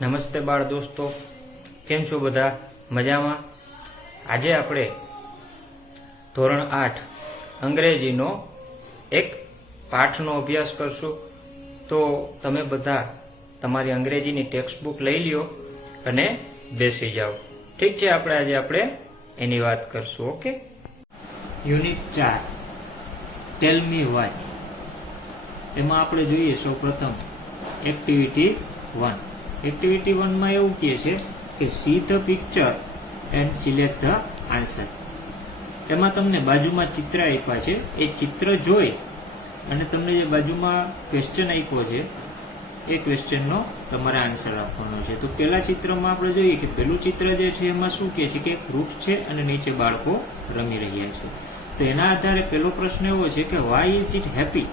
નમસ્તે બાળ દોસ્તો, કેમ છો બધા? મજામાં? આજે આપણે ધોરણ 8 અંગ્રેજીનો એક પાઠનો અભ્યાસ કરશું. તો તમે બધા તમારી અંગ્રેજીની ટેક્સ્ટ બુક લઈ લ્યો અને બેસી જાઓ. ઠીક છે, આજે એની વાત કરશું. ઓકે. યુનિટ 4 ટેલ મી વાય. એમાં આપણે જોઈએ સૌપ્રથમ એક્ટિવિટી 1. એક્ટિવિટી 1 માં એવું કહે છે કે see the picture and select the answer. એમાં તમને બાજુમાં ચિત્ર આપ્યા છે, એ ચિત્ર જોઈ અને તમને જે બાજુમાં ક્વેશ્ચન આપ્યો છે એ ક્વેશ્ચનનો તમારે આન્સર આપવાનો છે. તો પહેલા ચિત્રમાં આપણે જોઈએ કે પહેલું ચિત્ર જે છે એમાં શું કહે છે કે એક વૃક્ષ છે અને નીચે બાળકો રમી રહ્યા છે. તો એના આધારે પહેલો પ્રશ્ન એવો છે કે વાય ઇઝ ઇટ હેપી,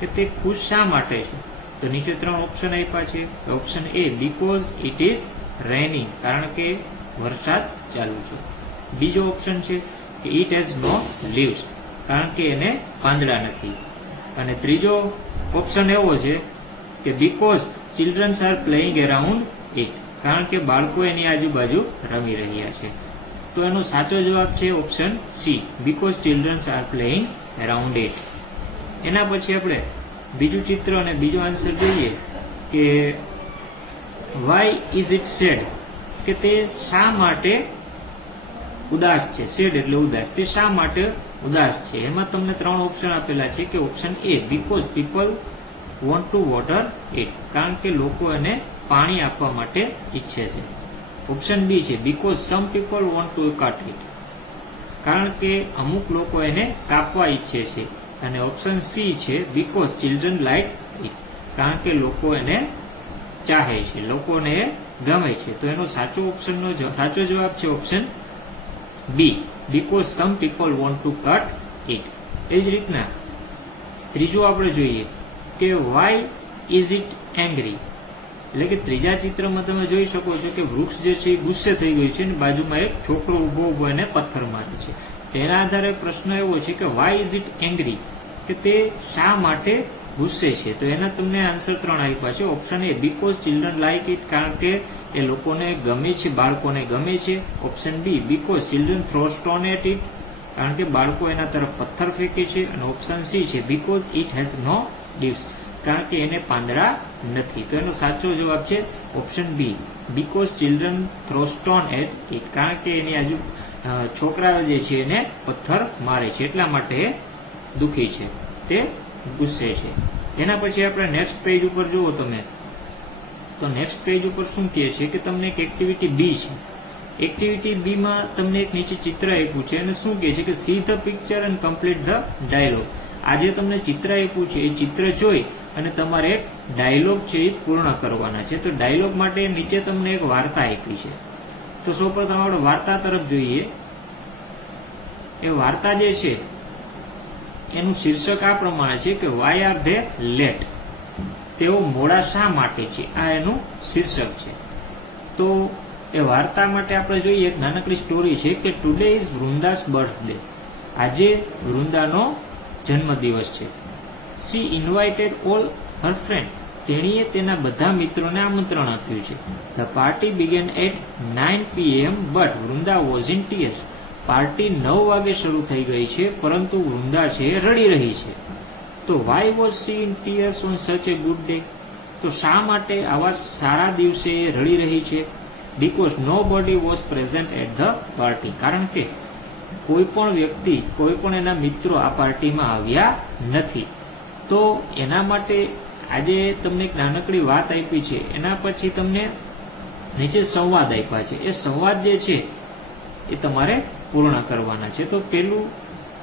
કે તે ખુશ શા માટે છે? તો નીચે 3 ઓપ્શન આપ્યા છે. Option a because it is raining, કારણ કે વરસાદ ચાલુ છે. બીજો ઓપ્શન છે કે ઇટ હેઝ નો લીવ્સ, કારણ કે એને પાંદડા નથી. અને ત્રીજો ઓપ્શન એવો છે કે because childrens are playing around it, કારણ કે બાળકો એની આજુબાજુ રમી રહ્યા છે. તો એનો સાચો જવાબ છે option c, because childrens are playing around it. એના પછી આપણે બીજું ચિત્ર અને બીજો આન્સર જોઈએ કે વાય ઇઝ ઇટ સેડ, કે તે શા માટે ઉદાસ છે. સેડ એટલે ઉદાસ. તે શા માટે ઉદાસ છે? એમાં તમને 3 ઓપ્શન આપેલા છે કે option a because people want two water it, કારણ કે લોકો એને પાણી આપવા માટે ઈચ્છે છે. ઓપ્શન બી છે because some people want to cut it, કારણ કે અમુક લોકો એને કાપવા ઈચ્છે છે. અને ઓપ્શન સી છે બીકોઝ ચિલ્ડ્રન લાઇક ઇટ, કારણ કે લોકો એને ચાહે છે, લોકોને એ ગમે છે. તો એનો સાચો જવાબ છે option B, because some people want to cut it. એ જ રીતના ત્રીજું આપણે જોઈએ કે વાય ઇઝ ઇટ એંગ્રી, એટલે કે ત્રીજા ચિત્રમાં તમે જોઈ શકો છો કે વૃક્ષ જે છે એ ગુસ્સે થઈ ગયું છે અને બાજુમાં એક છોકરો ઉભો એને પથ્થર મારે છે. તેના આધારે પ્રશ્ન એવો છે કે વાય ઇઝ ઇટ એંગ્રી, કે તે શા માટે ગુસ્સે છે? તો એના તમને આન્સર 3 આપ્યા છે. Option a because children like it, કારણ કે એ લોકોને ગમે છે, બાળકોને ગમે છે. Option B because children throw stone at it, કારણ કે બાળકો એના તરફ પથ્થર ફેંકે છે. અને ઓપ્શન સી છે because it has no leaves, કારણ કે એને પાંદડા નથી. તો એનો સાચો જવાબ છે option B, because children throw stone at it, કારણ કે એની છોકરાઓ જે છે એને પથ્થર મારે છે, એટલા માટે એ દુઃખી છે, તે ગુસ્સે છે. એના પછી આપણે નેક્સ્ટ પેજ ઉપર જુઓ તમે, તો નેક્સ્ટ પેજ ઉપર શું કહે છે કે તમને એક એક્ટિવિટી બી છે. એક્ટિવિટી બી માં તમને એક નીચે ચિત્ર આપ્યું છે અને શું કહે છે કે see the picture and complete the dialogue. આજે તમને ચિત્ર આપ્યું છે, એ ચિત્ર જોઈ અને તમારે એક ડાયલોગ છે એ પૂર્ણ કરવાના છે. તો ડાયલોગ માટે નીચે તમને એક વાર્તા આપી છે. તો સૌપ્રથમ આપણે વાર્તા તરફ જોઈએ. એ વાર્તા જે છે એનું શીર્ષક આ પ્રમાણે છે કે વાય આર ધે લેટ, તેઓ મોડા શા માટે છે, આ એનું શીર્ષક છે. તો એ વાર્તા માટે આપણે જોઈએ એક નાનકડી સ્ટોરી છે કે ટુડે ઇઝ વૃંદાસ બર્થડે, આજે વૃંદાનો જન્મદિવસ છે. She invited all her friend, તેણીએ તેના બધા મિત્રોને આમંત્રણ આપ્યું છે. The party began at 9 PM but Vrinda was in tears, party 9 વાગે શરૂ થઈ ગઈ છે પરંતુ વૃંદા છે રડી રહી છે. તો why was she in tears on such a good day, તો શા માટે આવા સારા દિવસે એ રડી રહી છે? Because nobody was present at the party, કારણ કે કોઈ પણ વ્યક્તિ, કોઈ પણ એના મિત્રો આ પાર્ટીમાં આવ્યા નથી. તો એના માટે આજે તમને એક નાનકડી વાત આપી છે. એના પછી તમને નીચે સંવાદ આપ્યા છે. એ સંવાદ જે છે એ તમારે પૂર્ણ કરવાના છે. તો પેલું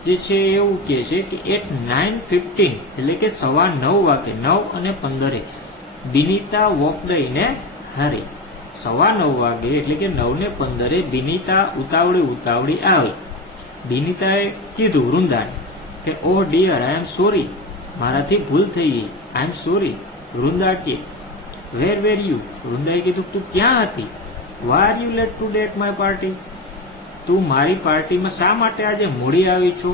જે છે એવું કહે છે કે એટ 9:15, એટલે કે 9:15 વાગે, 9:15 બિનીતા વોકડ ઇન એ હરી. 9:15 વાગે એટલે કે 9:15 બિનીતા ઉતાવળી આવી. બિનીતાએ કીધું વૃંદાને કે ઓહ ડિયર, આઈ એમ સોરી, મારાથી ભૂલ થઈ ગઈ, આઈ એમ સોરી. વૃંદા કે વેર વેર યુ, વૃંદાએ કીધું તું ક્યાં હતી? Why are you late today at my party, તું મારી પાર્ટીમાં શા માટે આજે મોડી આવી છો?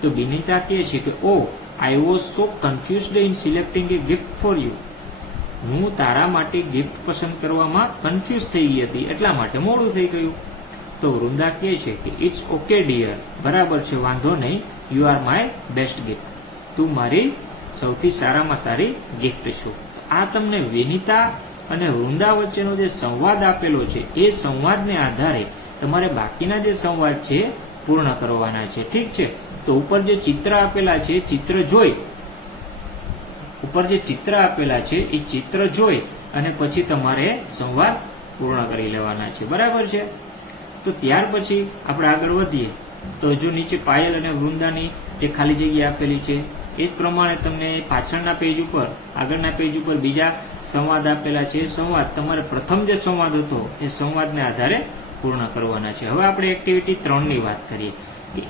તો બિનીતા કહે છે કે oh I was so confused in selecting a gift for you, હું તારા માટે ગિફ્ટ પસંદ કરવામાં કન્ફ્યુઝ થઈ ગઈ હતી, એટલા માટે મોડું થઈ ગયું. તો વૃંદા કહે છે કે ઇટ્સ ઓકે ડિયર, બરાબર છે, વાંધો નહીં, you are my best gift, તું મારી સૌથી સારામાં સારી ગિફ્ટ છું. આ તમને વિનીતા અને વૃંદા વચ્ચેનો જે સંવાદ આપેલો છે એ સંવાદને આધારે તમારે બાકીના જે સંવાદ છે પૂર્ણ કરવાના છે. ઠીક છે. તો ઉપર જે ચિત્ર આપેલા છે, ઉપર જે ચિત્ર આપેલા છે એ ચિત્ર જોઈ અને પછી તમારે સંવાદ પૂર્ણ કરી લેવાના છે. બરાબર છે. તો ત્યાર પછી આપણે આગળ વધીએ તો જો નીચે પાયલ અને વૃંદાની જે ખાલી જગ્યા આપેલી છે એ જ પ્રમાણે તમને પાછળના પેજ ઉપર, આગળના પેજ ઉપર બીજા સંવાદ આપેલા છે. એ સંવાદ તમારે પ્રથમ જે સંવાદ હતો એ સંવાદને આધારે પૂર્ણ કરવાના છે. હવે આપણે એક્ટિવિટી 3 ની વાત કરીએ.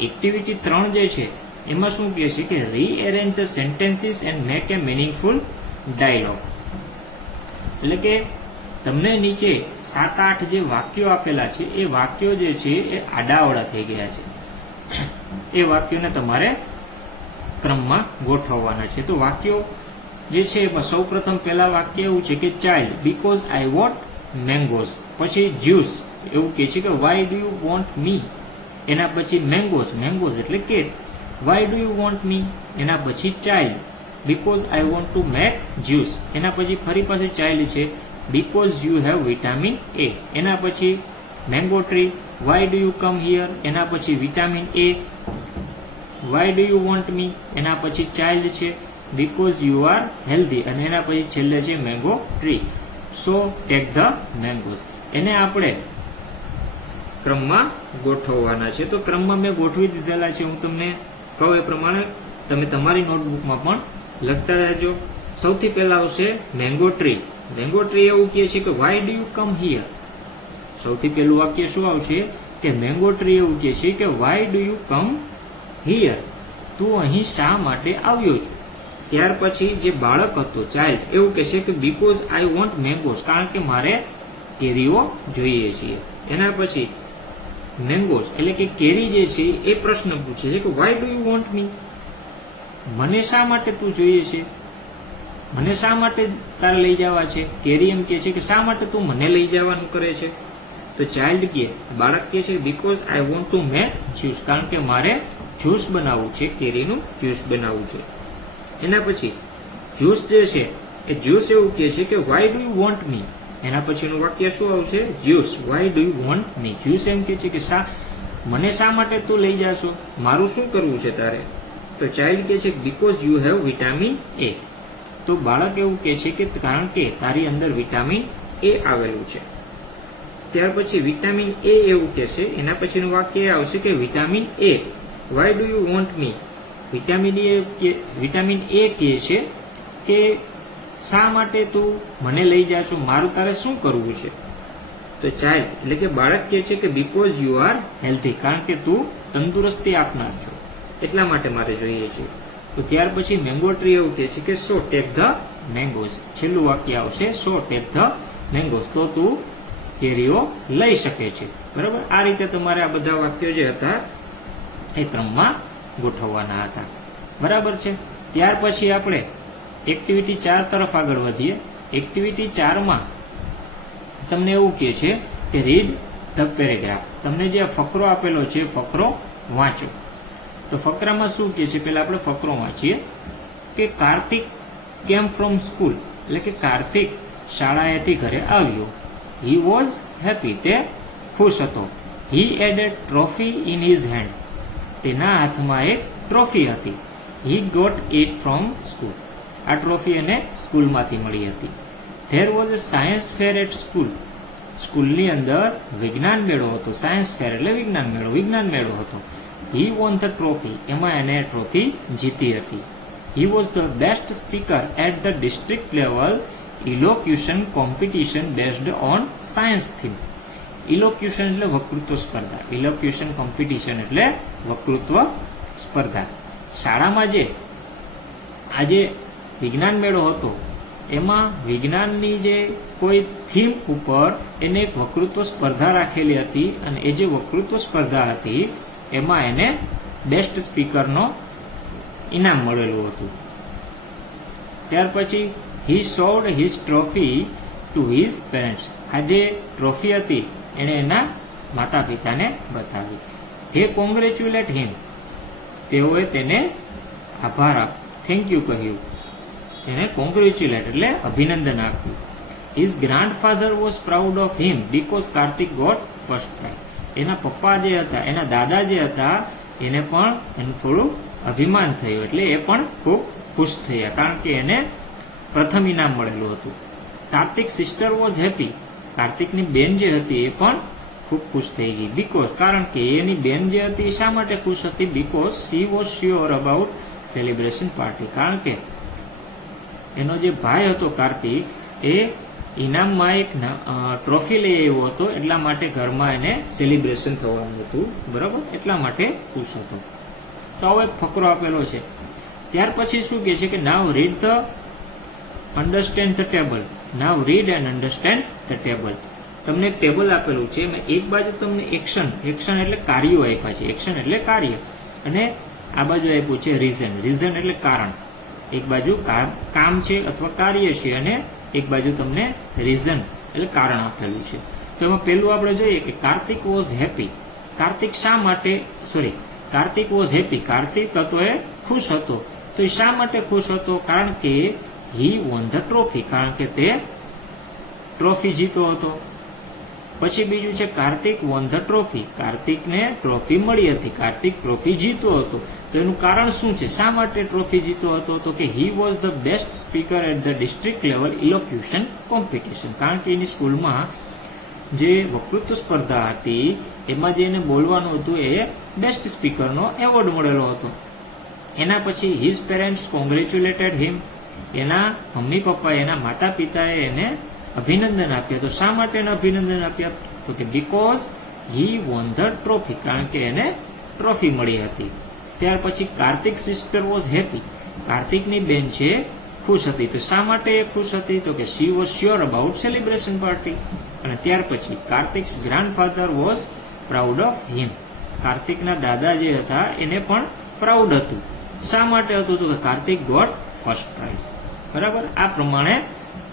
એક્ટિવિટી 3 જે છે એમાં શું કહે છે કે rearrange the sentences and make a meaningful dialogue. એટલે કે તમને નીચે 7-8 જે વાક્યો આપેલા છે એ વાક્યો જે છે એ આડાઅવળા થઈ ગયા છે. એ વાક્યોને તમારે ક્રમમાં ગોઠવવાના છે. તો વાક્યો જે છે એમાં સૌપ્રથમ પહેલા વાક્ય એવું છે કે child because I want mangoes. પછી જ્યુસ એવું કહે છે કે why do you want me. એના પછી મેંગોઝ એટલે કે why do you want me. એના પછી child because I want to make juice. એના પછી ફરી પાછું ચાઇલ્ડ છે because you have vitamin a. એના પછી mango tree, why do you come here. એના પછી vitamin a, why do you want me. એના પછી ચાઇલ્ડ છે બીકોઝ યુ આર હેલ્ધી. અને એના પછી છેલ્લે છે mango tree, so take the mangoes. એને આપણે ક્રમમાં ગોઠવવાના છે. તો ક્રમમાં મેં ગોઠવી દીધેલા છે, હું તમને કહું એ પ્રમાણે તમે તમારી નોટબુકમાં પણ લખતા રહેજો. સૌથી પહેલા આવશે મેંગો ટ્રી. મેંગો ટ્રી એવું કહે છે કે why do you come here. સૌથી પહેલું વાક્ય શું આવશે કે મેંગો ટ્રી એવું કહે છે કે why do you come here, તું અહીં શા માટે આવ્યો છો. ત્યાર પછી જે બાળક હતો ચાઇલ્ડ એવું કહે છે કે બીકોઝ આઈ વોન્ટ મેંગોઝ, કારણ કે મારે કેરીઓ જોઈએ છીએ. એના પછી મેંગોઝ એટલે કે કેરી જે છે એ પ્રશ્ન પૂછે છે કે વાય ડુ યુ વોન્ટ મી, મને શા માટે તું જોઈએ છે, મને શા માટે તારે લઈ જવા છે. કેરી એમ કહે છે કે શા માટે તું મને લઈ જવાનું કરે છે. તો ચાઇલ્ડ કે બાળક કહે છે because I want to make juice, કારણ કે મારે જ્યુસ બનાવવું છે, કેરીનું જ્યુસ બનાવવું છે. એના પછી જ્યુસ જે છે એ જ્યુસ એવું કહે છે કે why do you want me. એના પછીનું વાક્ય શું આવશે juice why do you want me. Juice એમ કહે છે કે મને શા માટે તું લઈ જાશો, મારું શું કરવું છે તારે. તો ચાઇલ્ડ કહે છે બીકોઝ યુ હેવ વિટામિન એ. તો બાળક એવું કહે છે કે કારણ કે તારી અંદર વિટામિન એ આવેલું છે. ત્યાર પછી વિટામિન એ એવું કહે છે. એના પછીનું વાક્ય આવશે કે vitamin a why do you want me. Vitamin A કહે છે કે શા માટે તું મને લઈ જા છો, મારું તારે શું કરવું છે. તો ચાઇલ્ડ એટલે કે બાળક કહે છે કે બીકોઝ યુ આર હેલ્ધી, કારણ કે તું તંદુરસ્તી આપનાર છો એટલા માટે મારે જોઈએ છે. તો ત્યાર પછી મેંગો ટ્રી એવું કહે છે કે સો ટેક ધ મેંગોઝ. છેલ્લું વાક્ય આવશે સો ટેક ધ મેંગોઝ, તો તું કેરીઓ લઈ શકે છે. બરાબર. આ રીતે તમારે આ બધા વાક્યો જે હતા એ ક્રમમાં ગોઠવવાના હતા. બરાબર છે. ત્યાર પછી આપણે એક્ટિવિટી 4 તરફ આગળ વધીએ. એક્ટિવિટી 4માં તમને એવું કહે છે કે રીડ ધ પેરેગ્રાફ. તમને જે ફકરો આપેલો છે ફકરો વાંચો. તો ફકરામાં શું કહે છે, પહેલા આપણે ફકરો વાંચીએ કે કાર્તિક કેમ ફ્રોમ સ્કૂલ. એટલે કે કાર્તિક શાળાએથી ઘરે આવ્યો. He was happy. તે ખુશ હતો. He had a trophy in his hand. તેના હાથમાં એક ટ્રોફી હતી. He got it from school. આ ટ્રોફી એને સ્કૂલમાંથી મળી હતી. There was a science fair at school. સ્કૂલની અંદર વિજ્ઞાન મેળો હતો. સાયન્સ ફેર એટલે વિજ્ઞાન મેળો હતો. He won the trophy. એમાં એને ટ્રોફી જીતી હતી. He was the best speaker at the district level elocution competition based on science theme. Elocution એટલે વક્તૃત્વ સ્પર્ધા. ઇલોક્યુશન કોમ્પિટિશન એટલે વક્તૃત્વ સ્પર્ધા. શાળામાં જે આજે વિજ્ઞાન મેળો હતો એમાં વિજ્ઞાનની જે કોઈ થીમ ઉપર એને એક વક્તૃત્વ સ્પર્ધા રાખેલી હતી અને એ જે વક્તૃત્વ સ્પર્ધા હતી એમાં એને બેસ્ટ સ્પીકરનો ઇનામ મળેલું હતું. ત્યાર પછી he showed his trophy to his parents. આ જે ટ્રોફી હતી એણે એના માતા પિતાને બતાવી. they congratulate him. તેઓએ તેને આભાર થેન્ક યુ કહ્યું. એને કોંગ્રેચ્યુલેટ એટલે અભિનંદન આપ્યું. his grandfather was proud of him because Karthik got first prize. એના પપ્પા જે હતા, એના દાદા જે હતા, એને પણ એનું થોડું અભિમાન થયું, એટલે એ પણ ખૂબ ખુશ થયા કારણ કે એને પ્રથમ ઇનામ મળેલું હતું. Kartik sister was happy. કાર્તિકની બેન જે હતી એ પણ ખૂબ ખુશ થઈ ગઈ. બીકોઝ કારણ કે એની બેન જે હતી એ શા માટે ખુશ હતી? Because she was sure about celebration party. કારણ કે એનો જે ભાઈ હતો કાર્તિક, એ ઇનામમાં એક ટ્રોફી લઈ આવ્યો હતો, એટલા માટે ઘરમાં એને સેલિબ્રેશન થવાનું હતું, બરાબર, એટલા માટે ખુશ હતો. તો આવો એક ફકરો આપેલો છે. ત્યાર પછી શું કહે છે કે now read the understand the table. Now read and understand the table. તમને એક ટેબલ આપેલું છે, એમાં એક બાજુ તમને એક્શન એટલે કાર્યો આપ્યા છે, એક્શન એટલે કાર્ય, અને આ બાજુ આપ્યું છે રીઝન એટલે કારણ. એક બાજુ કામ છે અથવા કાર્ય છે, અને એક બાજુ તમને રીઝન એટલે કારણ આપેલું છે. તો એમાં પહેલું આપણે જોઈએ કે કાર્તિક વોઝ હેપી. કાર્તિક શા માટે કાર્તિક વોઝ હેપી. કાર્તિક હતો એ ખુશ હતો. તો એ શા માટે ખુશ હતો? કારણ કે હી વોન ધ ટ્રોફી. કારણ કે તે ટ્રોફી જીતો હતો. પછી બીજું છે કાર્તિક વોન ધ ટ્રોફી. કાર્તિકને ટ્રોફી મળી હતી. કાર્તિક ટ્રોફી જીતો હતો. તો એનું કારણ શું છે? શા માટે ટ્રોફી જીતો હતો? તો કે he was the best speaker at the district level elocution competition. કારણ કે એની સ્કૂલમાં જે વક્તૃત્વ સ્પર્ધા હતી એમાં જે એને બોલવાનું હતું એ બેસ્ટ સ્પીકરનો એવોર્ડ મળેલો હતો. એના પછી હિઝ પેરેન્ટ્સ કોંગ્રેચ્યુલેટેડ હિમ. એના મમ્મી પપ્પા, એના માતા પિતાએ એને અભિનંદન આપ્યા. તો શા માટે એને અભિનંદન આપ્યા? તો કે because he won the trophy. કારણ કે એને ટ્રોફી મળી હતી. ત્યાર પછી કાર્તિક સિસ્ટર વોઝ હેપી. કાર્તિકની બેન છે ખુશ હતી. તો શા માટે એ ખુશ હતી? તો કે she was sure about celebration party. અને ત્યાર પછી Kartik's grandfather was proud of him. કાર્તિકના દાદા જે હતા એને પણ પ્રાઉડ હતું. શા માટે હતું? તો કે કાર્તિક ગોટ ફર્સ્ટ પ્રાઇઝ. બરાબર. આ પ્રમાણે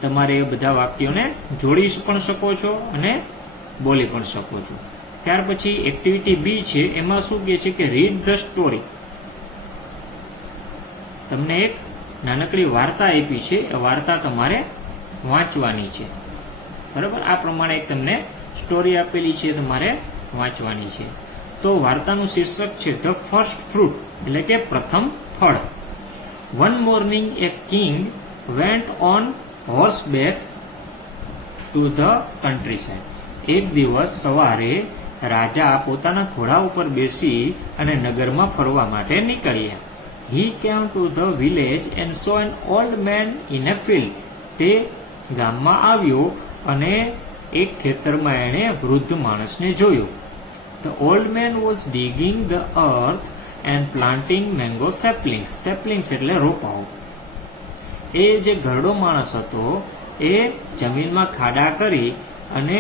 તમારે એ બધા વાક્યોને જોડી પણ શકો છો અને બોલી પણ શકો છો. ત્યાર પછી એક્ટિવિટી બી છે, એમાં શું કહે છે કે રીડ ધ સ્ટોરી. તમને એક નાનકડી વાર્તા આપી છે, એ વાર્તા તમારે વાંચવાની છે, બરાબર. આ પ્રમાણે એક તમને સ્ટોરી આપેલી છે, તમારે વાંચવાની છે. તો વાર્તાનું શીર્ષક છે ધ ફર્સ્ટ ફ્રૂટ, એટલે કે પ્રથમ ફળ. One morning a king went on horseback to the countryside. એક દિવસ સવારે રાજા પોતાના ઘોડા ઉપર બેસી અને નગરમાં ફરવા માટે નીકળ્યા. He came to the village and saw an old man in a field. તે ગામમાં આવ્યો અને એક ખેતરમાં એણે વૃદ્ધ માણસને જોયો. The old man was ડિગિંગ the earth and planting mango સેપલિંગ્સ. સેપલિંગ્સ એટલે રોપાઓ. એ જે ઘરડો માણસ હતો એ જમીનમાં ખાડા કરી અને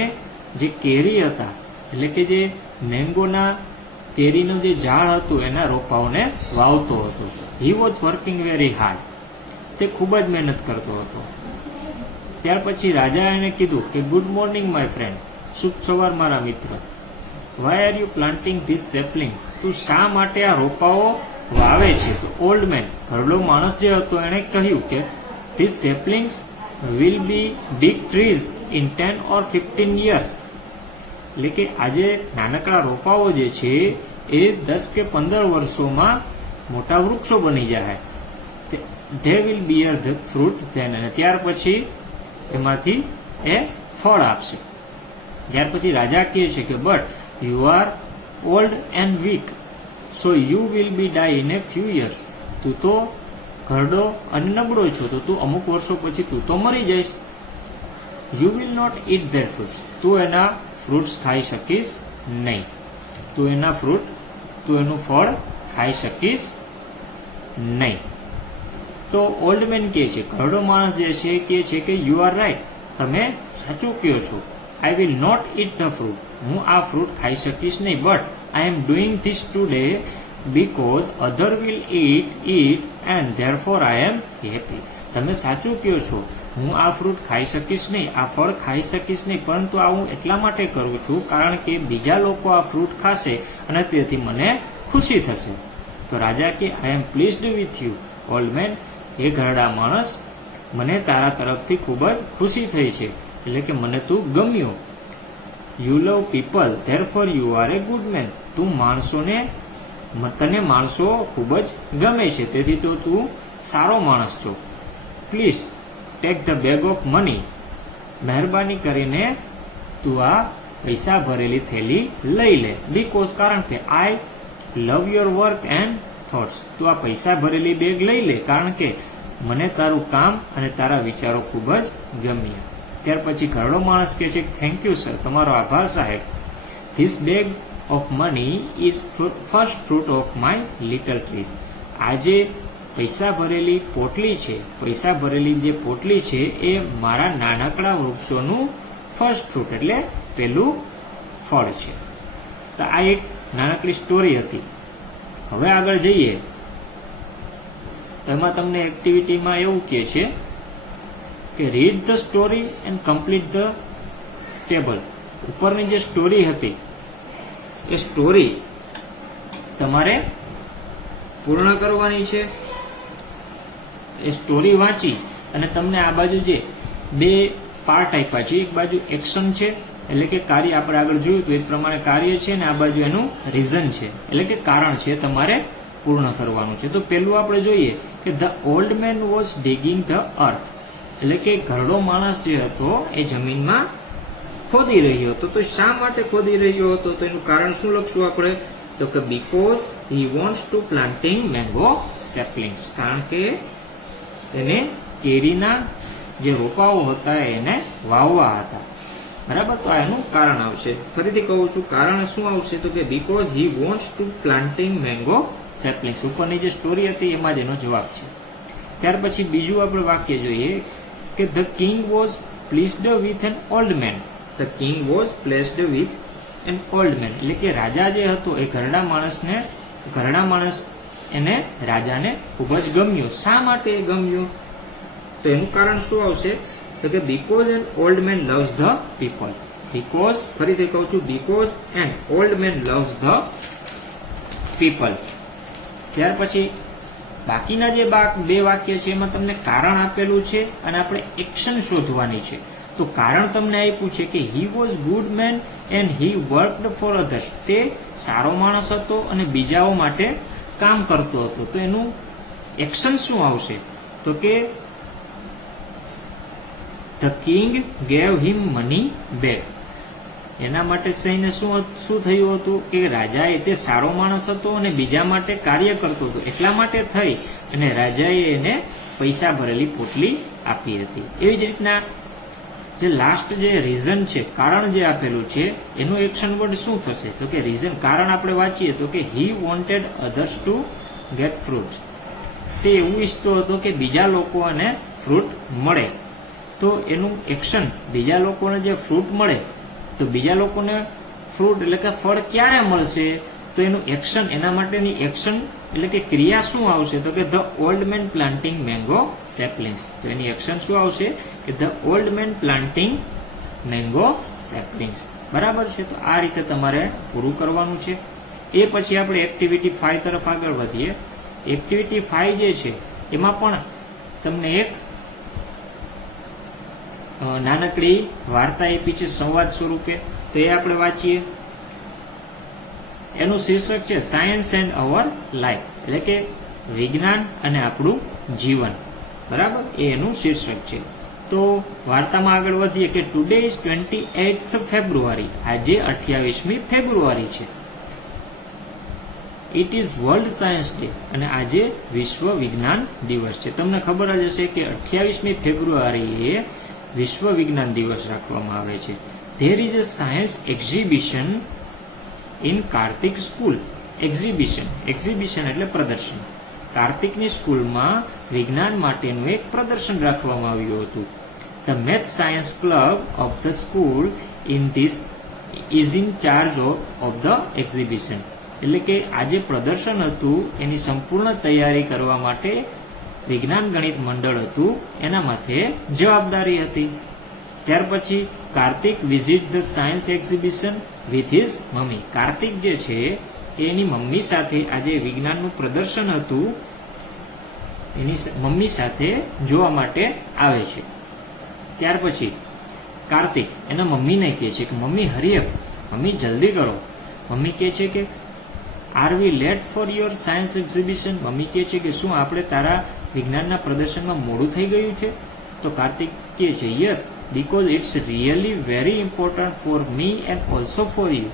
જે કેરી હતા, એટલે કે જે મેંગોના કેરીનું જે ઝાડ હતું એના રોપાઓને વાવતો હતો. He was working very hard. તે ખૂબ જ મહેનત કરતો હતો. ત્યાર પછી રાજા એને કીધું કે ગુડ મોર્નિંગ માય ફ્રેન્ડ. શુભ સવાર મારા મિત્ર. Why are you planting this sapling. તું શા માટે આ રોપાઓ વાવે છે? તો ઓલ્ડ મેન, ઘરડો માણસ જે હતો એણે કહ્યું કે this સેપલિંગ્સ will be big trees in 10 or 15 years. એટલે કે આજે નાનકડા રોપાઓ જે છે એ 10 કે 15 વર્ષોમાં મોટા વૃક્ષો બની જાય. They will bear the fruit then. અને ત્યાર પછી એમાંથી એ ફળ આપશે. ત્યાર પછી રાજા કહે છે કે but you are old and weak, so you will be die in a few years. તું તો ઘરડો અને નબળો છો, તો તું અમુક વર્ષો પછી તું તો મરી જઈશ. You will not eat their fruits. તું એના ફ્રૂટ્સ ખાઈ શકીશ નહીં. તું એનું ફળ ખાઈ શકીશ નહીં. તો ઓલ્ડ મેન કહે છે, ઘરડો માણસ જે છે કહે છે કે યુ આર રાઈટ. તમે સાચું કહો છો. I will not eat the fruit. હું આ ફ્રૂટ ખાઈ શકીશ નહીં. But I am doing this today because other will eat it and therefore I am happy. તમે સાચું કહો છો, હું આ ફ્રૂટ ખાઈ શકીશ નહીં, આ ફળ ખાઈ શકીશ નહીં, પરંતુ આ હું એટલા માટે કરું છું કારણ કે બીજા લોકો આ ફ્રૂટ ખાશે અને તેથી મને ખુશી થશે. તો રાજા કે I am pleased with you old man, એ ઘરડા માણસ, મને તારા તરફથી ખૂબ જ ખુશી થઈ છે, એટલે કે મને તું ગમ્યો. You love people therefore you are A good man, તું માણસોને, તને માણસો ખૂબ જ ગમે છે, તેથી તો તું સારો માણસ છો. Please take the bag of money, મહેરબાની કરીને તું આ પૈસા ભરેલી થેલી લઈ લે. બીકોઝ કારણ કે I love your work and thoughts, તું આ પૈસા ભરેલી બેગ લઈ લે કારણ કે મને તારું કામ અને તારા વિચારો ખૂબ જ ગમ્યા. ત્યાર પછી ઘરડો માણસ કહે છે થેન્ક યુ સર, તમારો આભાર સાહેબ. This bag of money is first fruit of my little trees, આજે પૈસા ભરેલી પોટલી છે, પૈસા ભરેલી જે પોટલી છે એ મારા નાનકડા વૃક્ષોનું ફર્સ્ટ ફ્રૂટ એટલે પહેલું ફળ છે. તો આ એક નાનકડી સ્ટોરી હતી. હવે આગળ જઈએ તો એમાં તમને એક્ટિવિટીમાં એવું કહે છે કે read the story and complete the table. ઉપરની જે સ્ટોરી હતી એ સ્ટોરી તમારે પૂર્ણ કરવાની છે. એ સ્ટોરી વાંચી અને તમને આ બાજુ જે બે પાર્ટ આપ્યા છે, એક બાજુ એક્શન છે એટલે કે કાર્ય, આપણે આગળ જોયું તો એ પ્રમાણે કાર્ય છે, અને આ બાજુ એનું રીઝન છે એટલે કે કારણ છે, તમારે પૂર્ણ કરવાનું છે. તો પહેલું આપણે જોઈએ કે the old man was ડિગિંગ the earth, એટલે કે ઘરડો માણસ જે હતો એ જમીનમાં ખોદી રહ્યો હતો. તો શા માટે ખોદી રહ્યો હતો, તો એનું કારણ શું લખશું આપણે, તો કે because he wants to planting mango સેપલિંગ્સ, કારણ કે એને કેરીના જે રોપાઓ હતા એને વાવવા હતા. બરાબર, તો આ એનું કારણ આવશે. ફરીથી કહું છું, કારણ શું આવશે, તો કે because he wants to planting mango સેપલિંગ્સ. ઉપરની જે સ્ટોરી હતી એમાં જ એનો જવાબ છે. ત્યાર પછી બીજું આપણે વાક્ય જોઈએ કે the king was pleased with an old main. The king was placed with an old main, એટલે કે રાજા જે હતો એ ઘરડા માણસ એને રાજાને ખૂબ જ ગમ્યો. શા માટે એ ગમ્યો, તો એનું કારણ શું આવશે, તો કે because N old main loves the people. Because, ફરીથી કહું છું, because N old main loves the people. ત્યાર પછી બાકીના જે બે વાક્ય છે એમાં તમને કારણ આપેલું છે અને આપણે એક્શન શોધવાની છે. તો કારણ તમને આપ્યું છે કે he was good man and he worked for others, તે સારો માણસ હતો અને બીજાઓ માટે કામ કરતો હતો. તો એનું એક્શન શું આવશે, તો કે the king gave him money back. એના માટે થઈને શું થયું હતું કે રાજાએ, તે સારો માણસ હતો અને બીજા માટે કાર્ય કરતો હતો, એટલા માટે થઈ અને રાજાએ એને પૈસા ભરેલી પોટલી આપી હતી. એવી જ રીતના જે લાસ્ટ જે રીઝન છે, કારણ જે આપેલું છે એનું એક્શન વર્ડ શું થશે, તો કે રીઝન, કારણ આપણે વાંચીએ તો કે he wanted others two gate fruits, તે એવું ઈચ્છતો હતો કે બીજા લોકોને ફ્રૂટ મળે. તો એનું એક્શન, બીજા લોકોને જે ફ્રૂટ મળે, તો બીજા લોકોને ફ્રૂટ એટલે કે ફળ ક્યારે મળશે, તો એનું એક્શન, એના માટેની એક્શન એટલે કે ક્રિયા શું આવશે, તો કે the old man planting mango સેપલિંગ્સ. તો એની એક્શન શું આવશે કે the old man planting mango સેપલિંગ્સ. બરાબર છે. તો આ રીતે તમારે પૂરું કરવાનું છે. એ પછી આપણે એક્ટિવિટી 5 તરફ આગળ વધીએ. એક્ટિવિટી 5 જે છે એમાં પણ તમને એક નાનકડી વાર્તા આપી છે સંવાદ સ્વરૂપે. તો એ આપણે વાંચીએ. એનું શીર્ષક છે સાયન્સ એન્ડ અવર લાઈફ, એટલે કે વિજ્ઞાન અને આપણું જીવન. બરાબર, એ એનું શીર્ષક છે. તો વાર્તામાં આગળ વધીએ કે ટુડે ઇઝ 28th ફેબ્રુઆરી, આજે 28મી ફેબ્રુઆરી છે. It is world science day, અને આજે વિશ્વ વિજ્ઞાન દિવસ છે. તમને ખબર જ હશે કે 28મી ફેબ્રુઆરીએ વિશ્વ વિજ્ઞાન દિવસ રાખવામાં આવે છે. There is a science exhibition in Kartik school. Exhibition એટલે પ્રદર્શન. કાર્તિકની સ્કૂલમાં વિજ્ઞાન માટેનું એક પ્રદર્શન રાખવામાં આવ્યું હતું. The math science club of the school is in charge of the exhibition. એટલે કે આ જે પ્રદર્શન હતું એની સંપૂર્ણ તૈયારી કરવા માટે વિજ્ઞાન ગણિત મંડળ હતું એના માથે જવાબદારી હતી. ત્યાર પછી Kartik visit the science exhibition with his mummy. Kartik જે છે એની મમ્મી સાથે આજે વિજ્ઞાનનું પ્રદર્શન હતું એની મમ્મી સાથે જોવા માટે આવે છે. ત્યાર પછી કાર્તિક એના મમ્મીને કહે છે કે મમ્મી હરિયપ, મમ્મી જલ્દી કરો. મમ્મી કહે છે કે are we late for your science exhibition. Mummy કહે છે કે શું આપણે તારા વિજ્ઞાનના પ્રદર્શનમાં મોડું થઈ ગયું છે? તો કાર્તિક કહે છે yes, because it's really very important for me and also for you.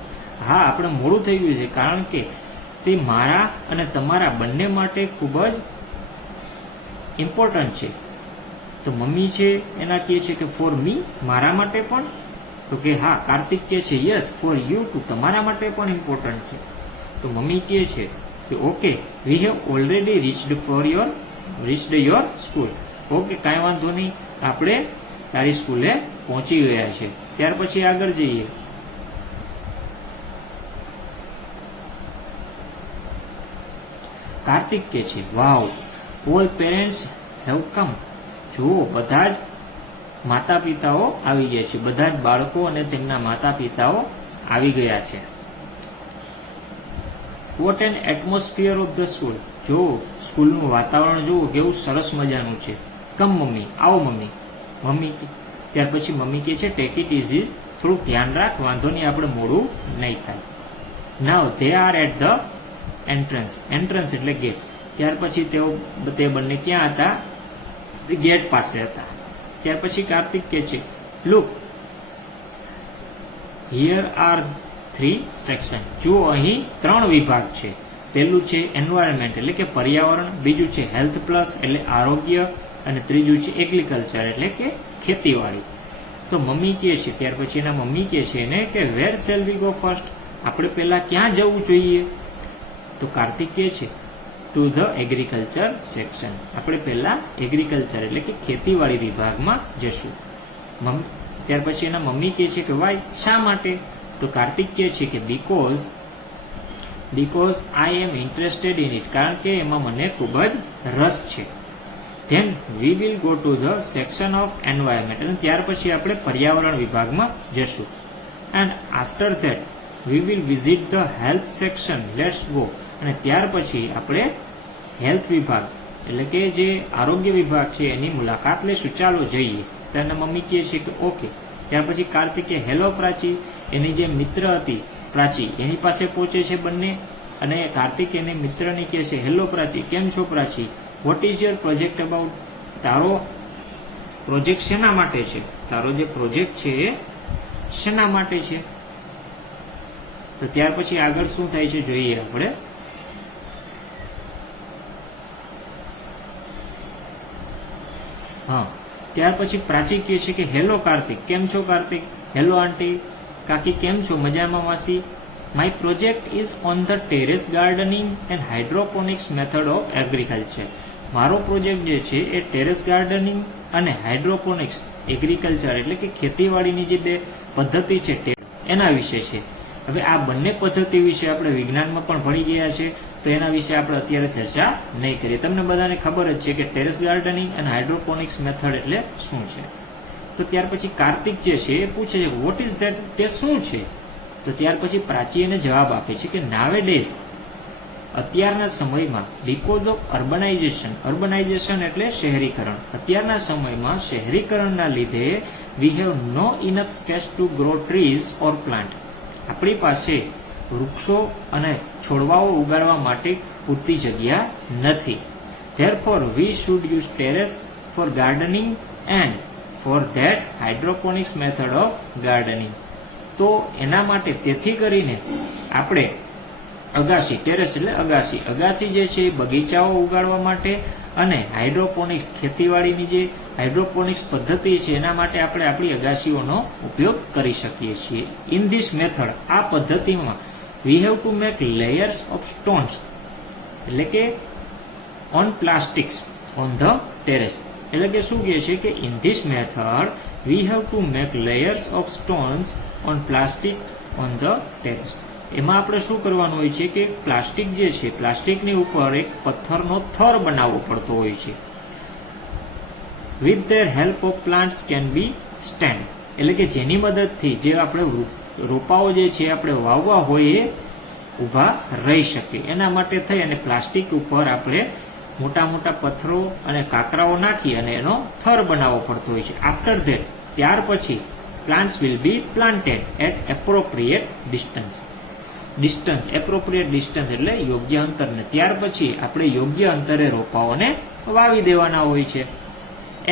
હા, આપણે મોડું થઈ ગયું છે કારણ કે તે મારા અને તમારા બંને માટે ખૂબ જ ઇમ્પોર્ટન્ટ છે. તો મમ્મી છે એના કહે છે કે ફોર મી, મારા માટે પણ? તો કે હા. કાર્તિક કહે છે યસ, ફોર યુ ટુ, તમારા માટે પણ ઇમ્પોર્ટન્ટ છે. તો મમ્મી કહે છે કે okay, we have already reached your school. Okay, કાંઈ વાંધો નહીં, આપણે તારી સ્કૂલે પહોંચી ગયા છે. ત્યાર પછી આગળ જઈએ. કાર્તિક કહે છે વાવ, ઓલ પેરેન્ટ્સ હેવ કમ. જુઓ, બધા જ માતા પિતાઓ આવી ગયા છે, બધા જ બાળકો અને તેમના માતા પિતાઓ આવી ગયા છે. What an atmosphere of the school. જો સ્કૂલનું વાતાવરણ જુઓ કેવું સરસ મજાનું છે. કમ મમ્મી, આવો મમ્મી. મમ્મી ત્યાર પછી મમ્મી કહે છે ટેક ઇટ ઇઝી, થોડુંક ધ્યાન રાખ, વાંધો નહીં, આપણે મોડું નહીં થાય. Now they are at the entrance. Entrance એટલે ગેટ. ત્યાર પછી તે બંને ક્યાં હતા? ગેટ પાસે હતા. ત્યાર પછી કાર્તિક કહે છે લુક, હિયર આર 3 સેક્શન. જુઓ, અહીં 3 વિભાગ છે. પહેલું છે એન્વાયરમેન્ટ એટલે કે પર્યાવરણ, બીજું છે હેલ્થ પ્લસ એટલે આરોગ્ય, અને ત્રીજું છે એગ્રીકલ્ચર એટલે કે ખેતીવાડી. તો મમ્મી કહે છે, ત્યાર પછી એના મમ્મી કહે છે એને કે વેર શેલ વી ગો ફર્સ્ટ. આપણે પહેલા ક્યાં જવું જોઈએ? તો કાર્તિક કહે છે ટુ ધ એગ્રીકલ્ચર સેક્શન. આપણે પહેલા એગ્રીકલ્ચર એટલે કે ખેતીવાડી વિભાગમાં જશું. ત્યાર પછી એના મમ્મી કહે છે કે વાય, શા માટે? તો કાર્તિક કહે છે કે because I am interested in it. કારણ કે એમાં મને ખૂબ જ રસ છે. Then we will go to the section of environment. અને ત્યાર પછી આપણે પર્યાવરણ વિભાગમાં જશું. And after that we will visit the health section. Let's go. અને ત્યાર પછી આપણે હેલ્થ વિભાગ એટલે કે જે આરોગ્ય વિભાગ છે એની મુલાકાત લેશું. ચાલો જઈએ. તેના મમ્મી કહે છે કે ઓકે. ત્યાર પછી કાર્તિકે હેલો પ્રાચી, એની જે મિત્ર હતી પ્રાચી એની પાસે પહોંચે છે બંને. અને કાર્તિક એની મિત્રને કહે છે હેલો પ્રાચી, કેમ છો Prachi? What is your project about. તારો પ્રોજેક્ટ શેના માટે છે? તારો જે પ્રોજેક્ટ છે એ શેના માટે છે? તો ત્યાર પછી આગળ શું થાય છે જોઈએ આપણે. હા, ત્યાર પછી પ્રાચી કહે છે કે હેલો કાર્તિક, કેમ છો કાર્તિક? હેલો આંટી, કાકી કેમ છો? મજામાં માસી? My project is on the terrace gardening and hydroponics method of agriculture. મારો પ્રોજેક્ટ જે છે એ ટેરેસ ગાર્ડનિંગ અને હાઇડ્રોપોનિક્સ એગ્રીકલ્ચર એટલે કે ખેતીવાડીની જે બે પદ્ધતિ છે એના વિશે છે. હવે આ બંને પદ્ધતિ વિશે આપણે વિજ્ઞાનમાં પણ ભણી ગયા છે, તો એના વિશે આપણે અત્યારે ચર્ચા નહીં કરીએ. તમને બધાને ખબર જ છે કે ટેરેસ ગાર્ડનિંગ અને હાઇડ્રોપોનિક્સ મેથડ એટલે શું છે. તો ત્યાર પછી કાર્તિક જે છે એ પૂછે છે વોટ ઇઝ ધેટ, તે શું છે? તો ત્યાર પછી પ્રાચી એને જવાબ આપે છે કે નાવેડેઝ, અત્યારના સમયમાં, બીકોઝ ઓફ અર્બનાઇઝેશન એટલે શહેરીકરણ. અત્યારના સમયમાં શહેરીકરણના લીધે we have no enough space to grow trees or plant. આપણી પાસે વૃક્ષો અને છોડવાઓ ઉગાડવા માટે પૂરતી જગ્યા નથી. Therefore we should use terrace for gardening and for that hydroponics method of gardening. તો એના માટે તેથી કરીને આપણે અગાસી, ટેરેસ એટલે અગાસી જે છે એ બગીચાઓ ઉગાડવા માટે, અને હાઇડ્રોપોનિક્સ ખેતીવાડીની જે હાઇડ્રોપોનિક્સ પદ્ધતિ છે એના માટે આપણે આપણી અગાસીઓનો ઉપયોગ કરી શકીએ છીએ. ઇન ધીસ મેથડ, આ પદ્ધતિમાં we have to make layers of stones એટલે કે on plastics on the terrace. એટલે કે શું કહે છે કે in this method we have to make layers of stones on plastic on the terrace. એમાં આપણે શું કરવાનું હોય છે કે પ્લાસ્ટિક જે છે, પ્લાસ્ટિકની ઉપર એક પથ્થરનો થર બનાવવો પડતો હોય છે. With their help of plants can be stand, એટલે કે જેની મદદથી જે આપણે રોપાઓ જે છે આપણે વાવવા હોય એ ઊભા રહી શકે. એના માટે થઈ અને પ્લાસ્ટિક ઉપર આપણે મોટા મોટા પથ્થરો અને કાંકરાઓ નાખી અને એનો થર બનાવવો પડતો હોય છે. આફ્ટર ધેટ, ત્યાર પછી plants will be planted at appropriate distance appropriate distance એટલે યોગ્ય અંતરને. ત્યાર પછી આપણે યોગ્ય અંતરે રોપાઓને વાવી દેવાના હોય છે.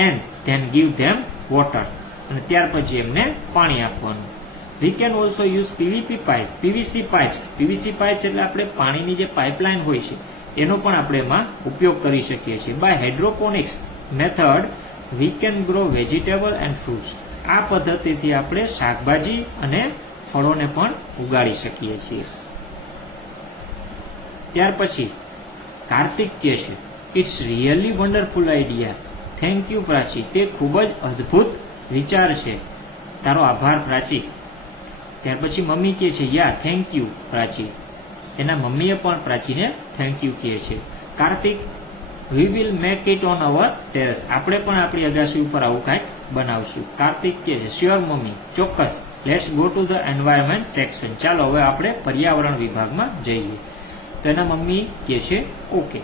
and then give them water, અને ત્યાર પછી એમને પાણી આપવાનું. we can also use PVC pipes એટલે આપણે પાણીની જે પાઇપલાઇન હોય છે એનો પણ આપણે એમાં ઉપયોગ કરી શકીએ છીએ. by hydroponics method we can grow vegetable and fruits, આ પદ્ધતિથી આપણે શાકભાજી અને ફળોને પણ ઉગાડી શકીએ છીએ. ત્યાર પછી કાર્તિક કહે છે it's really wonderful idea, thank you Prachi, તે ખૂબ જ અદ્ભુત વિચાર છે, તારો આભાર પ્રાચી. ત્યાર પછી મમ્મી કહે છે યા થેન્ક યુ પ્રાચી, એના મમ્મીએ પણ પ્રાચીને થેન્ક યુ કહે છે. Kartik we will make it on our terrace, આપણે પણ આપણી અગાસી ઉપર આવું કાંઈક બનાવશું. કાર્તિક કહે છે શ્યોર મમ્મી, ચોક્કસ. Let's go to the environment section, ચાલો હવે આપણે પર્યાવરણ વિભાગમાં જઈએ. તો એના મમ્મી કહે છે ઓકે.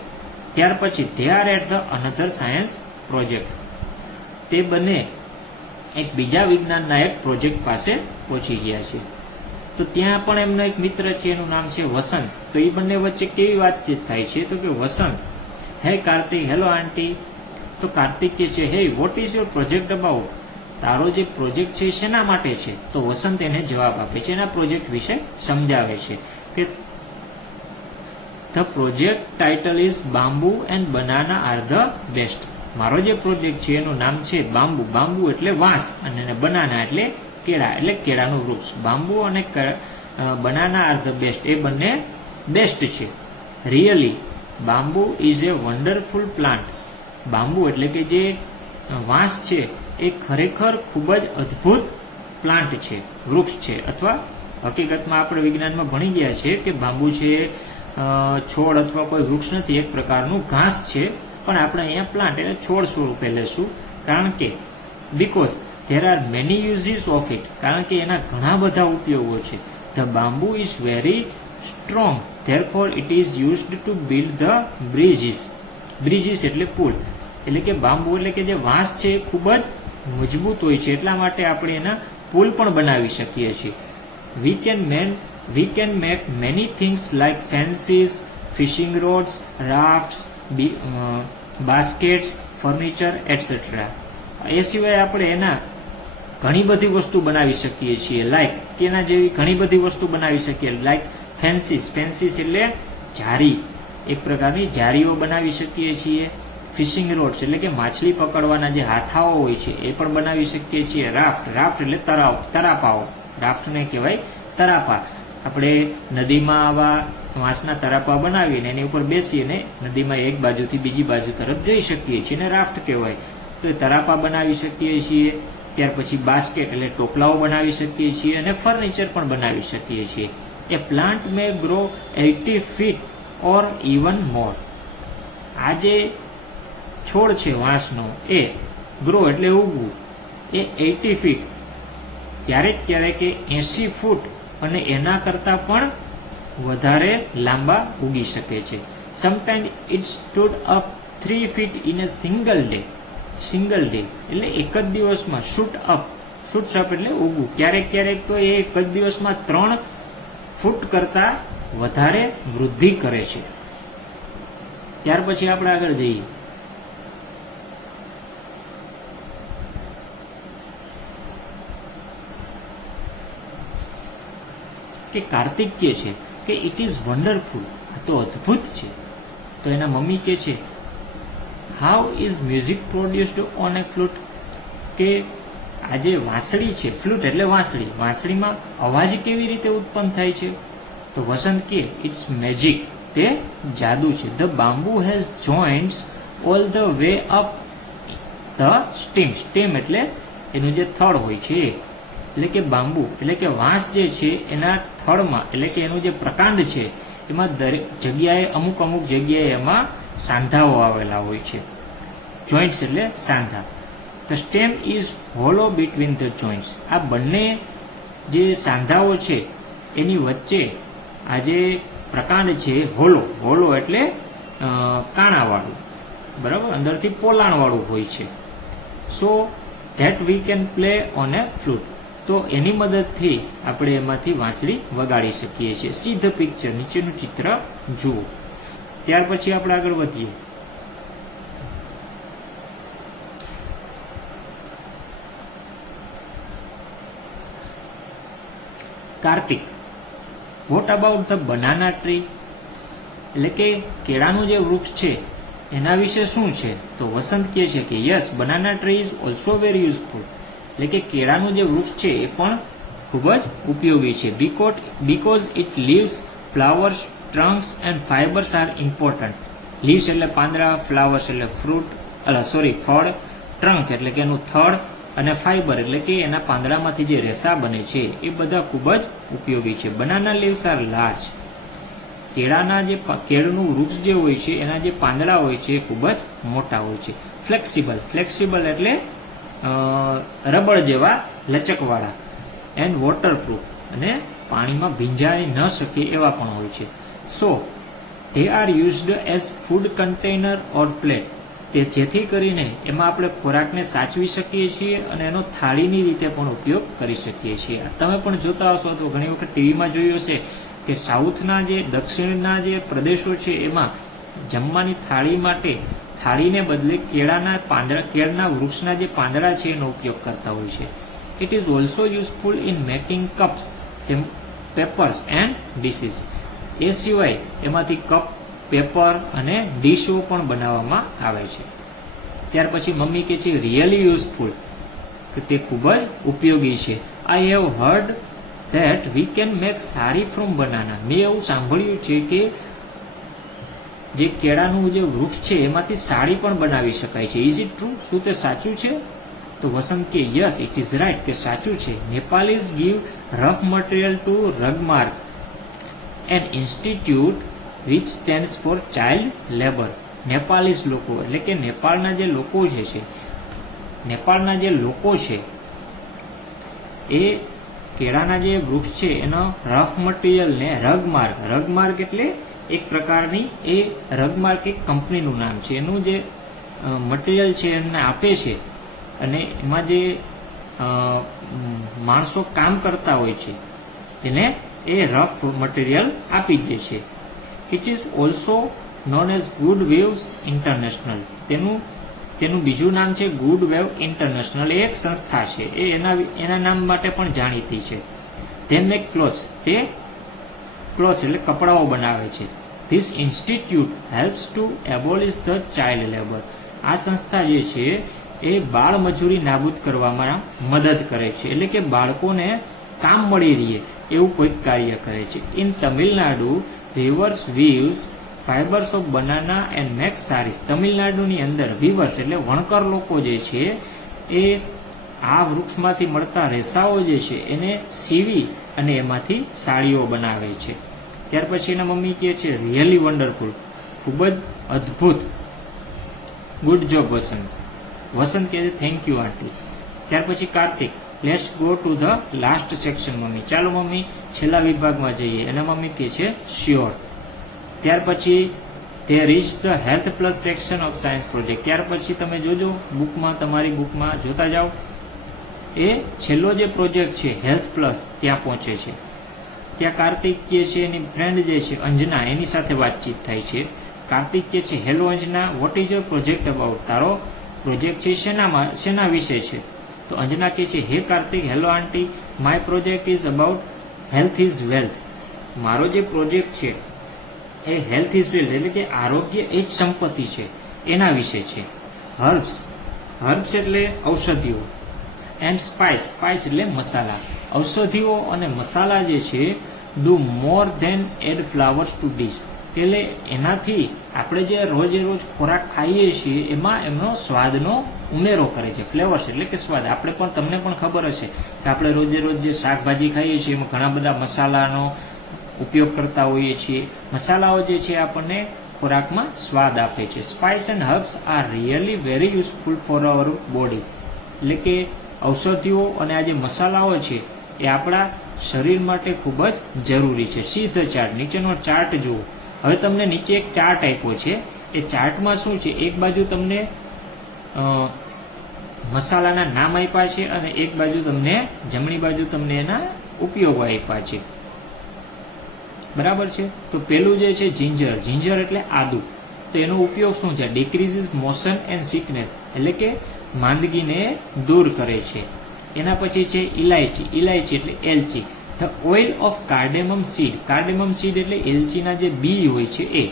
ત્યાર પછી they are at the another science project, તે બંને એક બીજા વિજ્ઞાનના એક પ્રોજેક્ટ પાસે પહોંચી ગયા છે. તો ત્યાં પણ એમનો એક મિત્ર છે, એનું નામ છે વસંત. તો એ બંને વચ્ચે કેવી વાતચીત થાય છે, તો કે વસંત હે કાર્તિક, હેલો આંટી. તો કાર્તિક કે છે હે vote is your project about, તારો જે પ્રોજેક્ટ છે શેના માટે છે. તો વસંત એને જવાબ આપે છે, એના પ્રોજેક્ટ વિશે સમજાવે છે કે the project title is bamboo and banana are the best, મારો જે પ્રોજેક્ટ છે એનું નામ છે બામ્બુ. બામ્બુ એટલે વાંસ અને બનાના એટલે કેળા, એટલે કેળાનું વૃક્ષ. બામ્બુ અને બનાના આર ધ બેસ્ટ, એ બંને બેસ્ટ છે. Really bamboo is A wonderful plant, bamboo એટલે કે જે વાંસ છે એ ખરેખર ખૂબ જ અદ્ભુત પ્લાન્ટ છે, વૃક્ષ છે. અથવા હકીકતમાં આપણે વિજ્ઞાનમાં ભણી ગયા છે કે બામ્બુ છે છોડ અથવા કોઈ વૃક્ષ નથી, એક પ્રકારનું ઘાસ છે. પણ આપણે અહીંયા પ્લાન્ટ એટલે છોડ સ્વરૂપે લેશું, કારણ કે because there are many uses of it, કારણ કે એના ઘણા બધા ઉપયોગો છે. The bamboo is very strong, therefore it is used to build the bridges એટલે પુલ, એટલે કે બામ્બુ એટલે કે જે વાંસ છે એ ખૂબ જ મજબૂત હોય છે, એટલા માટે આપણે એના પુલ પણ બનાવી શકીએ છીએ. we can make many things like fences, fishing rods, rafts, baskets, furniture, etc. એ સિવાય આપણે એના ઘણી બધી વસ્તુ બનાવી શકીએ છીએ, લાઈક કે એના જેવી ઘણી બધી વસ્તુ બનાવી શકીએ, લાઈક ફેન્સીસ એટલે જારી, એક પ્રકારની જારીઓ બનાવી શકીએ છીએ. ફિશિંગ રોડ્સ એટલે કે માછલી પકડવાના જે હાથાઓ હોય છે એ પણ બનાવી શકીએ છીએ. રાફ્ટ એટલે તરાપાઓ, રાફ્ટને કહેવાય તરાપા. આપણે નદીમાં આવા વાંસના તરાપા બનાવીને એની ઉપર બેસીને નદીમાં એક બાજુથી બીજી બાજુ તરફ જઈ શકીએ છીએ, અને રાફ્ટ કહેવાય. તો એ તરાપા બનાવી શકીએ છીએ. ત્યાર પછી બાસ્કેટ એટલે ટોપલાઓ બનાવી શકીએ છીએ, અને ફર્નિચર પણ બનાવી શકીએ છીએ. A plant may grow 80 feet or even more, આ જે છોડ છે વાંસનો એ ગ્રો એટલે ઉગવું, એ 80 feet ક્યારેક 80 ફૂટ અને એના કરતાં પણ વધારે લાંબા ઉગી શકે છે. Sometime it stood up 3 feet in a single day એટલે એક જ દિવસમાં. શૂટ્સ અપ એટલે ઉગવું. ક્યારેક તો એ એક જ દિવસમાં 3 ફૂટ કરતાં વધારે વૃદ્ધિ કરે છે. ત્યાર પછી આપણે આગળ જઈએ. કે કાર્તિક કહે છે કે ઇટ ઇઝ વન્ડરફુલ, આ તો અદ્ભુત છે. તો એના મમ્મી કહે છે how is music produced on A flute, કે આ જે વાંસળી છે, ફ્લૂટ એટલે વાંસળીમાં અવાજ કેવી રીતે ઉત્પન્ન થાય છે. તો વસંત કહે ઇટ્સ મેજિક, તે જાદુ છે. The bamboo has joints all the way up the stem એટલે એનું જે થડ હોય છે, એટલે કે બામ્બુ એટલે કે વાંસ જે છે એના થડમાં એટલે કે એનું જે પ્રકાંડ છે એમાં દરેક જગ્યાએ અમુક જગ્યાએ એમાં સાંધાઓ આવેલા હોય છે. જોઈન્ટ્સ એટલે સાંધા. The stem is hollow between the joints. આ બંને જે સાંધાઓ છે એની વચ્ચે આ જે પ્રકાંડ છે હોલો એટલે કાણાવાળું, બરાબર, અંદરથી પોલાણવાળું હોય છે. So that we can play on A flute. તો એની મદદથી આપણે એમાંથી વાંસળી વગાડી શકીએ છીએ. સી ધ પિક્ચર, નીચેનું ચિત્ર જુઓ. ત્યાર પછી આપણે આગળ વધીએ. Kartik, what about the banana tree? એટલે કે કેળાનું જે વૃક્ષ છે એના વિશે શું છે? તો વસંત કહે છે કે yes, banana tree is also very useful. એટલે કે કેળાનું જે વૃક્ષ છે એ પણ ખૂબ જ ઉપયોગી છે. Because it leaves, flowers, trunks and fibres are important. Leaves એટલે પાંદડા, ફ્લાવર્સ એટલે ફળ, ટ્રંક એટલે કે એનું થડ, અને ફાઇબર એટલે કે એના પાંદડામાંથી જે રેસા બને છે એ બધા ખૂબ જ ઉપયોગી છે. Banana leaves are large. કેળનું વૃક્ષ જે હોય છે એના જે પાંદડા હોય છે એ ખૂબ જ મોટા હોય છે. ફ્લેક્સિબલ એટલે રબડ જેવા લચકવાળા. એન્ડ વોટરપ્રૂફ, અને પાણીમાં ભીંજાઈ ન શકે એવા પણ હોય છે. સો they are used as food container or plate. તે જેથી કરીને એમાં આપણે ખોરાકને સાચવી શકીએ છીએ અને એનો થાળીની રીતે પણ ઉપયોગ કરી શકીએ છીએ. તમે પણ જોતા હશો તો ઘણી વખત ટીવીમાં જોયું હશે કે સાઉથના જે દક્ષિણના જે પ્રદેશો છે એમાં જમવાની થાળી માટે થાળીને બદલે કેળના વૃક્ષના જે પાંદડા છે એનો ઉપયોગ કરતા હોય છે. It is also useful in making cups, papers and dishes. એ સિવાય એમાંથી કપ, પેપર અને ડીશો પણ બનાવવામાં આવે છે. ત્યાર પછી મમ્મી કહે છે રિયલી યુઝફુલ, કે તે ખૂબ જ ઉપયોગી છે. I have heard that we can make sari from banana. મેં એવું સાંભળ્યું છે કે જે કેળાનું જે વૃક્ષ છે એમાંથી સાડી પણ બનાવી શકાય છે. Is it true? શું તે સાચું છે? તો વસંત કે યસ, ઇટ ઇઝ રાઇટ, તે સાચું છે. Nepalese give rough material to Rugmark, an institute which stands for child labor. Nepalese લોકો એટલે કે નેપાળના જે લોકો છે એ કેળાના જે વૃક્ષ છે એનો રફ મટીરિયલને રગમાર્ક એટલે એક પ્રકારની રગમાર્ક એક કંપનીનું નામ છે. એનું જે મટીરિયલ છે એને આપે છે અને એમાં જે માણસો કામ કરતા હોય છે એને એ રફ મટીરિયલ આપી દે છે. It is also known as good waves international. તેનું બીજું નામ છે ગુડ વેવ ઇન્ટરનેશનલ. એ એક સંસ્થા છે, એ એના નામ માટે પણ જાણીતી છે. ધે મેક ક્લોથ્સ, તે ક્લોથ્સ એટલે કપડાઓ બનાવે છે. This institute helps to abolish the child labour. આ સંસ્થા જે છે એ બાળ મજૂરી નાબૂદ કરવામાં મદદ કરે છે, એટલે કે બાળકોને કામ મળી રહે એવું કોઈક કાર્ય કરે છે. In Tamil Nadu weavers વીવ્સ fibres of banana and make saris. તમિલનાડુની અંદર વીવર્સ એટલે વણકર લોકો જે છે એ આ વૃક્ષમાંથી મળતા રેસાઓ જે છે એને સીવી અને એમાંથી સાડીઓ બનાવે છે. ત્યાર પછી એના મમ્મી કહે છે રિયલી વન્ડરફુલ, ખૂબ જ અદ્ભુત. ગુડ જોબ વસંત. વસંત કહે છે થેન્ક યુ આંટી. ત્યાર પછી Kartik, let's go to the last section mummy. ચાલો મમ્મી છેલ્લા વિભાગમાં જઈએ. અને મમ્મી કહે છે શ્યોર. ત્યાર પછી there is the health plus section of science project. ત્યાર પછી તમે જોજો તમારી બુકમાં જોતા જાઓ. એ છેલ્લો જે પ્રોજેક્ટ છે હેલ્થ પ્લસ ત્યાં પહોંચે છે. ત્યાં કાર્તિક જે છે એની ફ્રેન્ડ જે છે અંજના એની સાથે વાતચીત થાય છે. કાર્તિક કહે છે hello Anjana, vote is your project about? તારો પ્રોજેક્ટ છે શેના વિશે છે? તો અંજના કહે છે હે Kartik, hello aunty, my project is about health is wealth. મારો જે પ્રોજેક્ટ છે એ હેલ્થ ઇઝ વેલ્થ એટલે કે આરોગ્ય એ જ સંપત્તિ છે એના વિશે છે. હર્બ્સ એટલે ઔષધિઓ, એન્ડ સ્પાઇસ એટલે મસાલા. ઔષધિઓ અને મસાલા જે છે do more then add flowers to dish. એટલે એનાથી આપણે જે રોજે રોજ ખોરાક ખાઈએ છીએ એમાં એમનો સ્વાદનો ઉમેરો કરે છે. ફ્લેવર્સ એટલે કે સ્વાદ. તમને પણ ખબર હશે કે આપણે રોજે રોજ જે શાકભાજી ખાઈએ છીએ એમાં ઘણા બધા મસાલાનો ઉપયોગ કરતા હોઈએ છીએ. મસાલાઓ જે છે આપણને ખોરાકમાં સ્વાદ આપે છે. Spice and herbs are really very useful for hour body. એટલે કે ઔષધિઓ અને આ જે મસાલાઓ છે એ આપણા શરીર માટે ખૂબ જ જરૂરી છે. સી ધ ચાર્ટ, નીચેનો ચાર્ટ જુઓ. હવે તમને નીચે એક ચાર્ટ આપ્યો છે. એ ચાર્ટમાં શું છે, એક બાજુ તમને મસાલાના નામ આપ્યા છે અને એક બાજુ તમને જમણી બાજુ તમને એના ઉપયોગો આપ્યા છે. બરાબર છે. તો પેલું જે છે જિંજર, જિંજર એટલે આદુ. તો એનો ઉપયોગ શું છે? ડિક્રીઝિસ મોશન એન્ડ સિકનેસ, એટલે કે માંદગીને દૂર કરે છે. એના પછી છે ઇલાયચી, ઇલાયચી એટલે એલચી. The oil of cardamom seed, cardamom seed એટલે એલચીના જે બી હોય છે એ.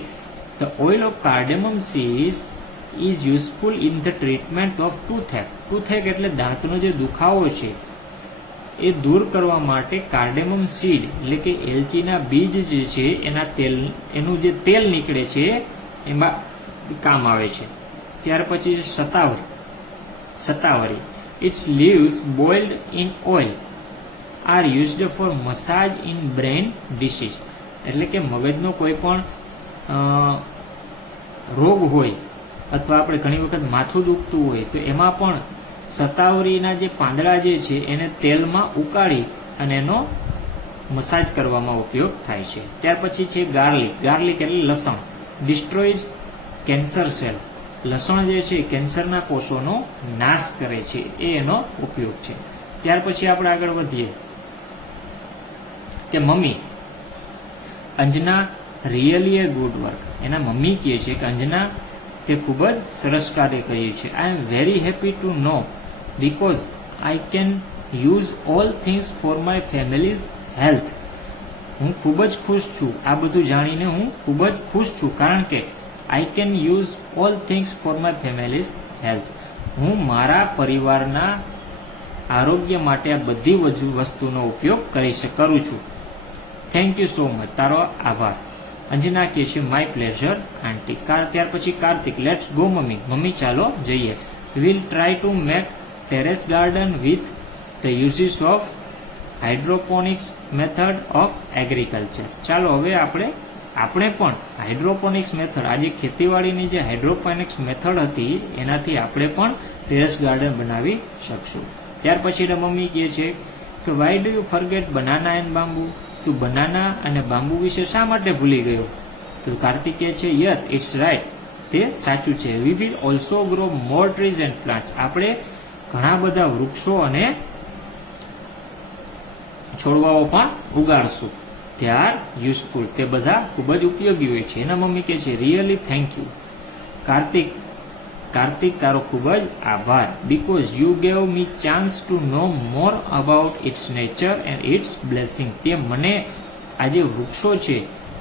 The oil of cardamom seed is useful in the treatment of toothache. Toothache એટલે દાંતનો જે દુખાવો છે એ દૂર કરવા માટે કાર્ડેમમ સીડ એટલે કે એલચીના બીજ જે છે એના તેલ, એનું જે તેલ નીકળે છે એમાં કામ આવે છે. ત્યાર પછી છે સતાવરી, સતાવરી. Its leaves boiled in oil are used for massage in brain disease, એટલે કે મગજનો કોઈ પણ રોગ હોય અથવા આપણે ઘણી વખત માથું દુખતું હોય તો એમાં પણ સતાવરીના જે પાંદડા જે છે એને તેલમાં ઉકાળી અને એનો મસાજ કરવામાં ઉપયોગ થાય છે. ત્યાર પછી છે ગાર્લિક, ગાર્લિક એટલે લસણ. ડિસ્ટ્રોઇઝ કેન્સર સેલ, લસણ જે છે કેન્સરના કોષોનો નાશ કરે છે, એ એનો ઉપયોગ છે. ત્યાર પછી આપણે આગળ વધીએ કે મમ્મી, અંજના રિયલી એ ગુડ વર્ક. એના મમ્મી કહે છે કે અંજના તે ખૂબ જ સરસ કાર્ય કર્યું છે. I am very happy to know because I can use all things for my family's health. હું ખૂબ જ ખુશ છું. આ બધું જાણીને હું ખૂબ જ ખુશ છું કારણ કે આઈ can use all things for my family's health. હું મારા પરિવારના આરોગ્ય માટે આ બધી વસ્તુનો ઉપયોગ કરું છું. થેન્ક યુ સો મચ, તારો આભાર. અંજના કહે છે માય પ્લેઝર આંટી. ત્યાર પછી Kartik, let's go mummy, mummy ચાલો જઈએ. Will try to make terrace garden with the uses of hydroponics method of agriculture. ચાલો હવે આપણે પણ હાઇડ્રોપોનિક્સ મેથડ, આજે ખેતીવાડીની જે હાઇડ્રોપોનિક્સ મેથડ હતી એનાથી આપણે પણ ટેરેસ ગાર્ડન બનાવી શકશું. ત્યાર પછી મમ્મી કહે છે કે why do you forget banana and bamboo. તું બનાના અને બાંબુ વિશે શા માટે ભૂલી ગયો? તો કાર્તિક કહે છે યસ ઇટ્સ રાઇટ, તે સાચું છે. We will also grow more trees and plants. આપણે ઘણા બધા વૃક્ષો અને છોડવાઓ પણ ઉગાડશું. દે આર યુઝફુલ, તે બધા ખૂબ જ ઉપયોગી હોય છે. એના મમ્મી કહે છે રિયલી થેન્ક યુ કાર્તિક, તારો ખૂબ જ આભાર. Because you gave me chance to know more about its nature and its blessing. તે મને આ જે વૃક્ષો છે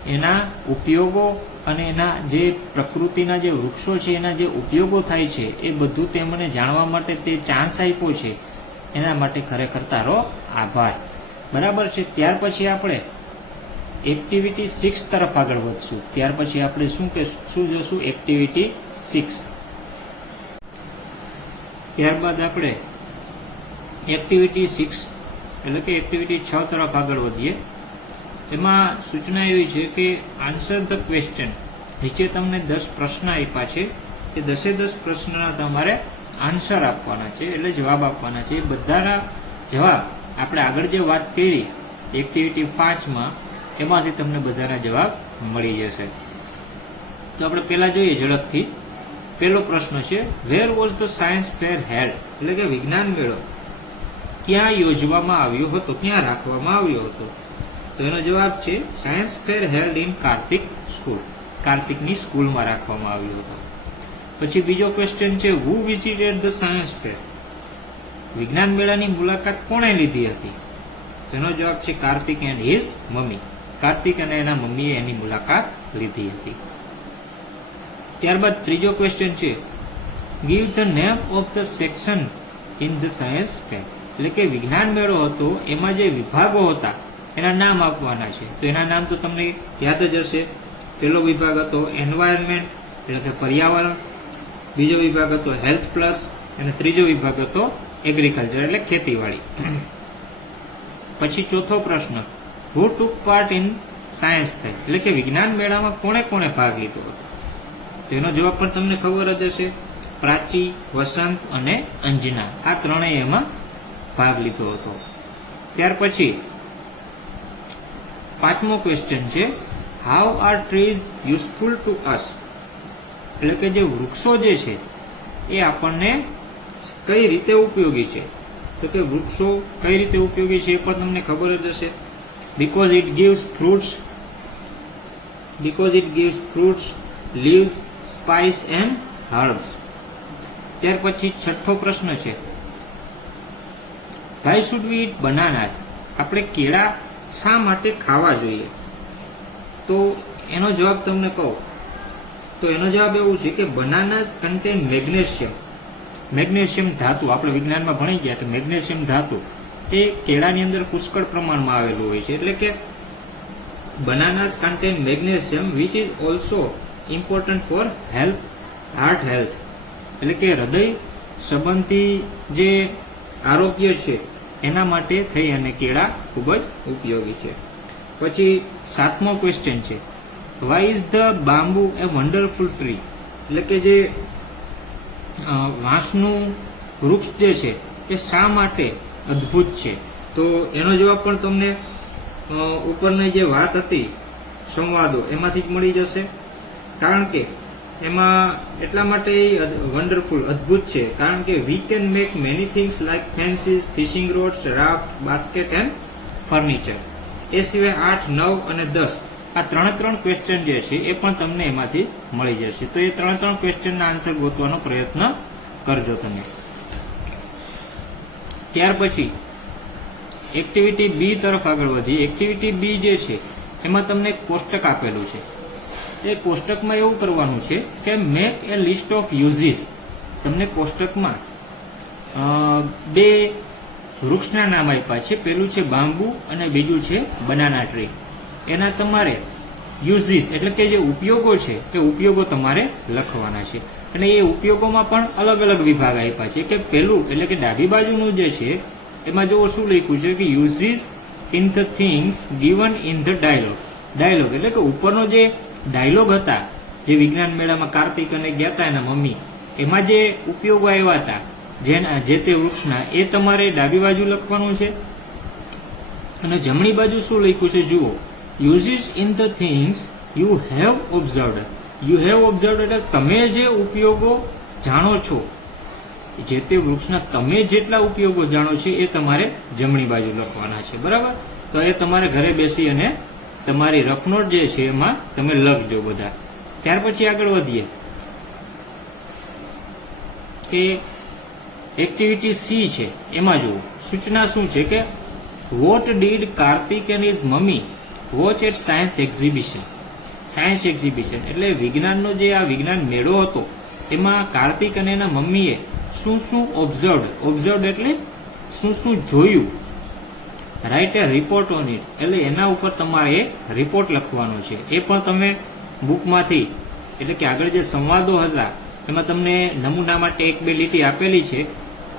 એના ઉપયોગો અને એના જે પ્રકૃતિના જે વૃક્ષો છે એના જે ઉપયોગો થાય છે એ બધું તે મને જાણવા માટે તે ચાન્સ આપ્યો છે, એના માટે ખરેખર તારો આભાર. બરાબર છે. ત્યાર પછી આપણે એક્ટિવિટી 6 તરફ આગળ વધશું. ત્યાર પછી આપણે શું જોશું? એક્ટિવિટી 6. ત્યારબાદ આપણે એક્ટિવિટી 6 એટલે કે એક્ટિવિટી 6 તરફ આગળ વધીએ. એમાં સૂચના એવી છે કે આન્સર ધ ક્વેશ્ચન. નીચે તમને 10 પ્રશ્ન આપ્યા છે. એ 10 પ્રશ્નના તમારે આન્સર આપવાના છે, એટલે જવાબ આપવાના છે. એ બધાના જવાબ આપણે આગળ જે વાત કરી એક્ટિવિટી 5માં એમાંથી તમને બધાના જવાબ મળી જશે. તો આપણે પહેલા જોઈએ ઝડપથી. પહેલો પ્રશ્ન છે where was the science fair held, એટલે કે વિજ્ઞાન મેળો ક્યાં યોજવામાં આવ્યો હતો, ક્યાં રાખવામાં આવ્યો હતો? તો એનો જવાબ છે science fair held in Kartik school, કાર્તિકની સ્કૂલમાં રાખવામાં આવ્યો હતો. પછી બીજો ક્વેશ્ચન છે who visited the science fair, વિજ્ઞાન મેળાની મુલાકાત કોણે લીધી હતી? તેનો જવાબ છે કાર્તિક એન્ડ હિઝ મમ્મી, કાર્તિક અને એના મમ્મીએ એની મુલાકાત લીધી હતી. ત્યારબાદ ત્રીજો ક્વેશ્ચન છે give the name of the section in the science ફેર, એટલે કે વિજ્ઞાન મેળો હતો એમાં જે વિભાગો હતા એના નામ આપવાના છે. તો એના નામ તો તમને યાદ જ હશે. પહેલો વિભાગ હતો એન્વાયરમેન્ટ એટલે કે પર્યાવરણ, બીજો વિભાગ હતો હેલ્થ પ્લસ અને ત્રીજો વિભાગ હતો એગ્રીકલ્ચર એટલે ખેતીવાડી. પછી ચોથો પ્રશ્ન હુ ટુક પાર્ટ ઇન સાયન્સ ફેર, એટલે કે વિજ્ઞાન મેળામાં કોણે કોણે ભાગ લીધો હતો? તો એનો જવાબ પણ તમને ખબર જ હશે. પ્રાચી, વસંત અને અંજના આ ત્રણેય એમાં ભાગ લીધો હતો. ત્યાર પછી 5મો ક્વેશ્ચન છે how are trees useful two અસ, એટલે કે જે વૃક્ષો જે છે એ આપણને કઈ રીતે ઉપયોગી છે. તો કે વૃક્ષો કઈ રીતે ઉપયોગી છે એ પણ તમને ખબર જ હશે. because it gives fruits, leaves, spice and herbs. ત્યાર પછી 6થો પ્રશ્ન છે why should we eat bananas, આપણે કેળા શા માટે ખાવા જોઈએ. તો એનો જવાબ તમને કહું તો એનો જવાબ એવું છે કે બનાનાસ કન્ટેન મેગ્નેશિયમ ધાતુ. આપણે વિજ્ઞાનમાં ભણી ગયા કે મેગ્નેશિયમ ધાતુ એ કેળાની અંદર પુષ્કળ પ્રમાણમાં આવેલું હોય છે. એટલે કે bananas contain magnesium which is also important for heart health, એટલે કે હૃદય સંબંધી જે આરોગ્ય છે એના માટે થઈ અને કેળા ખૂબ જ ઉપયોગી છે. પછી 7મો ક્વેશ્ચન છે why is the bamboo a wonderful tree, એટલે કે જે વાંસનું વૃક્ષ જે છે એ શા માટે અદ્ભુત છે. તો એનો જવાબ પણ તમને ઉપરની જે વાત હતી સંવાદો એમાંથી જ મળી જશે. કારણ કે એમાં એટલા માટે વન્ડરફુલ અદ્ભુત છે કારણ કે we can make many things like fences, fishing rods, raft, basket and furniture. એ સિવાય 8, 9 અને 10 આ 3 ક્વેશ્ચન જે છે એ પણ તમને એમાંથી મળી જશે. તો એ 3 ક્વેશ્ચનના આન્સર ગોતવાનો પ્રયત્ન કરજો તમે. ત્યાર પછી એક્ટિવિટી બી તરફ આગળ વધી. એક્ટિવિટી બી જે છે એમાં તમને એક કોષ્ટક આપેલું છે. એ કોષ્ટકમાં એવું કરવાનું છે કે make A list of uses. તમને કોષ્ટકમાં 2 વૃક્ષના નામ આપ્યા છે. પેલું છે બાંબુ અને બીજું છે બનાના ટ્રી. એના તમારે યુઝીસ એટલે કે જે ઉપયોગો છે એ ઉપયોગો તમારે લખવાના છે. અને એ ઉપયોગોમાં પણ અલગ અલગ વિભાગ આપ્યા છે. કે પેલું એટલે કે ડાબી બાજુનું જે છે એમાં જો શું લખ્યું છે કે uses in the things given in the dialogue એટલે કે ઉપરનો જે ડાયલોગ હતા જે વિજ્ઞાન મેળામાં કાર્તિક અને ગયા હતા એના મમ્મી, એમાં જે ઉપયોગો આવ્યા હતા જે તે વૃક્ષના એ તમારે ડાબી બાજુ લખવાનું છે. અને જમણી બાજુ શું લખ્યું છે જુઓ, uses in the things you have observed. એટલે તમે જે ઉપયોગો જાણો છો, જે તે વૃક્ષના તમે જેટલા ઉપયોગો જાણો છો એ તમારે જમણી બાજુ લખવાના છે. બરાબર? તો એ તમારે ઘરે બેસી અને તમારી રફ નોટ જે છે એમાં તમે લખજો બધા. ત્યાર પછી આગળ વધીએ કે એક્ટિવિટી સી છે એમાં જુઓ સૂચના શું છે કે what did Kartik and his mummy watch at science exhibition. એટલે વિજ્ઞાનનો જે આ વિજ્ઞાન મેળો હતો એમાં કાર્તિક અને એના મમ્મીએ શું ઓબ્ઝર્વડ એટલે શું જોયું. Write a report on it એટલે એના ઉપર તમારે એક રિપોર્ટ લખવાનો છે. એ પણ તમે બુકમાંથી એટલે કે આગળ જે સંવાદો હતા એમાં તમને નમૂના માટે 1-2 લીટી આપેલી છે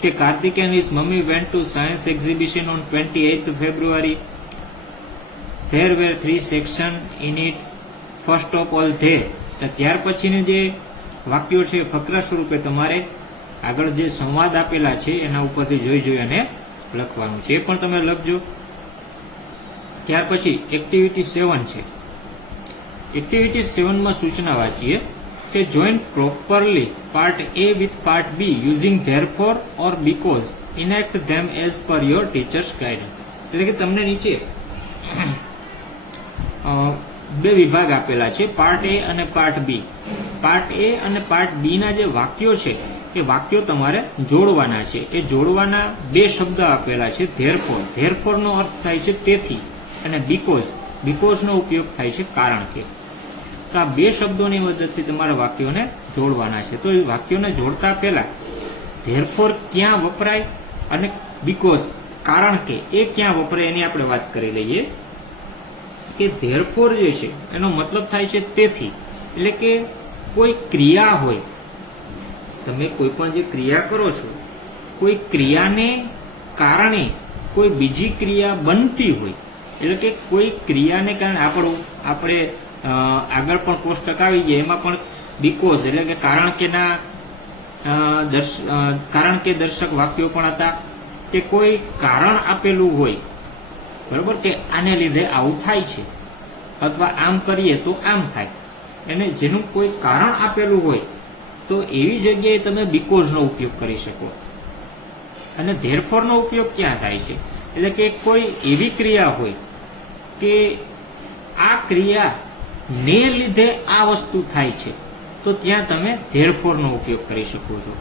કે Kartik and his mummy went to science exhibition on 28th February. There were 3 sections in it. First of all there. ત્યાર પછીની જે વાક્યો છે ફકરા સ્વરૂપે તમારે આગળ જે સંવાદ આપેલા છે એના ઉપરથી જોઈ અને લખવાનું છે. એ પણ તમે લખજો. ત્યાર પછી એક્ટિવિટી 7 છે. એક્ટિવિટી 7માં સૂચના વાંચીએ કે join properly part A with part B using therefore or because enact them as per your teacher's guidance. એટલે કે તમને નીચે 2 વિભાગ આપેલા છે, પાર્ટ A અને પાર્ટ B. પાર્ટ A અને પાર્ટ B ના જે વાક્યો છે એ વાક્યો તમારે જોડવાના છે. એ જોડવાના 2 શબ્દ આપેલા છે. ધેરફોર નો અર્થ થાય છે તેથી અને બીકોઝ નો ઉપયોગ થાય છે કારણ કે. તો આ 2 શબ્દોની મદદથી તમારા વાક્યોને જોડવાના છે. તો એ વાક્યોને જોડતા પહેલા ધેરફોર ક્યાં વપરાય અને બીકોઝ કારણ કે એ ક્યાં વપરાય એની આપણે વાત કરી લઈએ. કે ધેરફોર જે છે એનો મતલબ થાય છે તેથી. એટલે કે કોઈ ક્રિયા હોય, તમે કોઈ પણ જે ક્રિયા કરો છો, કોઈ ક્રિયાને કારણે કોઈ બીજી ક્રિયા બનતી હોય, એટલે કે કોઈ ક્રિયાને કારણે આપણે આગળ પણ કોષ્ટક આવી ગયા એમાં પણ બીકોઝ એટલે કે કારણ કે ના કારણ કે દર્શક વાક્યો પણ હતા કે કોઈ કારણ આપેલું હોય, બરોબર, કે આને લીધે આવું થાય છે અથવા આમ કરીએ તો આમ થાય, અને જેનું કોઈ કારણ આપેલું હોય તો એવી જગ્યાએ તમે બીકોઝ નો ઉપયોગ કરી શકો. અને ધેરફોર નો ઉપયોગ ક્યાં થાય છે? એટલે કે કોઈ એવી ક્રિયા હોય કે આ ક્રિયા ને લીધે આ વસ્તુ થાય છે, તો ત્યાં તમે ધેરફોર નો ઉપયોગ કરી શકો છો.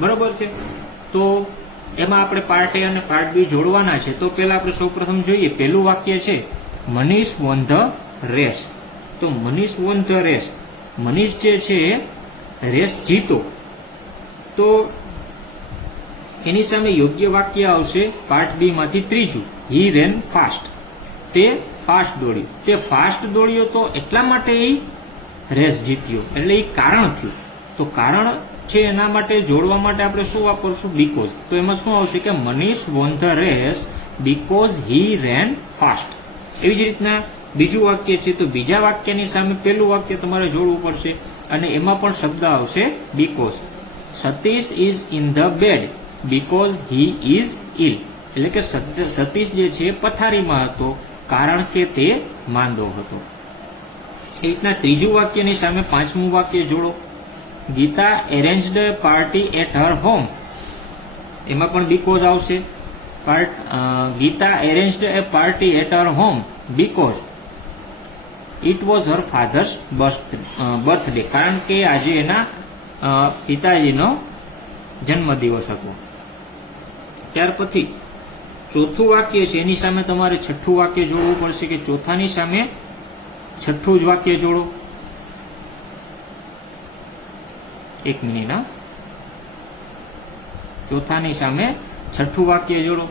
બરોબર છે. તો એમાં આપણે પાર્ટ એ અને પાર્ટ બી જોડવાના છે. તો પહેલા આપણે સૌપ્રથમ જોઈએ, પહેલું વાક્ય છે મનીષ વોન ધ રેસ. તો Manish won the race, Manish જે છે રેસ જીતો. તો એની સામે યોગ્ય વાક્ય આવશે પાર્ટ બી માંથી ત્રીજું, હી રેન ફાસ્ટ. તે ફાસ્ટ દોડ્યો. તે ફાસ્ટ દોડ્યો તો એટલા માટે એ રેસ જીત્યો, એટલે એ કારણ થયું. તો કારણ છે એના માટે જોડવા માટે આપણે શું વાપરશું? બીકોઝ. તો એમાં શું આવશે કે Manish won the race because he ran fast. એવી જ રીતના બીજું વાક્ય છે, તો બીજા વાક્યની સામે પહેલું વાક્ય તમારે જોડવું પડશે, અને એમાં પણ શબ્દ આવશે because. Satish is in the bed because he is ill. એટલે કે સતીશ જે છે પથારીમાં હતો કારણ કે તે માંદો હતો. એ રીતના ત્રીજું વાક્યની સામે પાંચમું વાક્ય જોડો, Geeta arranged a party at her home. એમાં પણ બીકોઝ આવશે. Geeta arranged a party at her home because it was her father's birthday. કારણ કે આજે એના પિતાજીનો જન્મદિવસ હતો. ત્યાર પછી ચોથું વાક્ય છે, એની સામે તમારે છઠ્ઠું વાક્ય જોડવું પડશે, કે ચોથાની સામે છઠ્ઠું જ વાક્ય જોડો. એક મિનિટ. ચોથાની સામે છઠ્ઠું વાક્ય જોડો.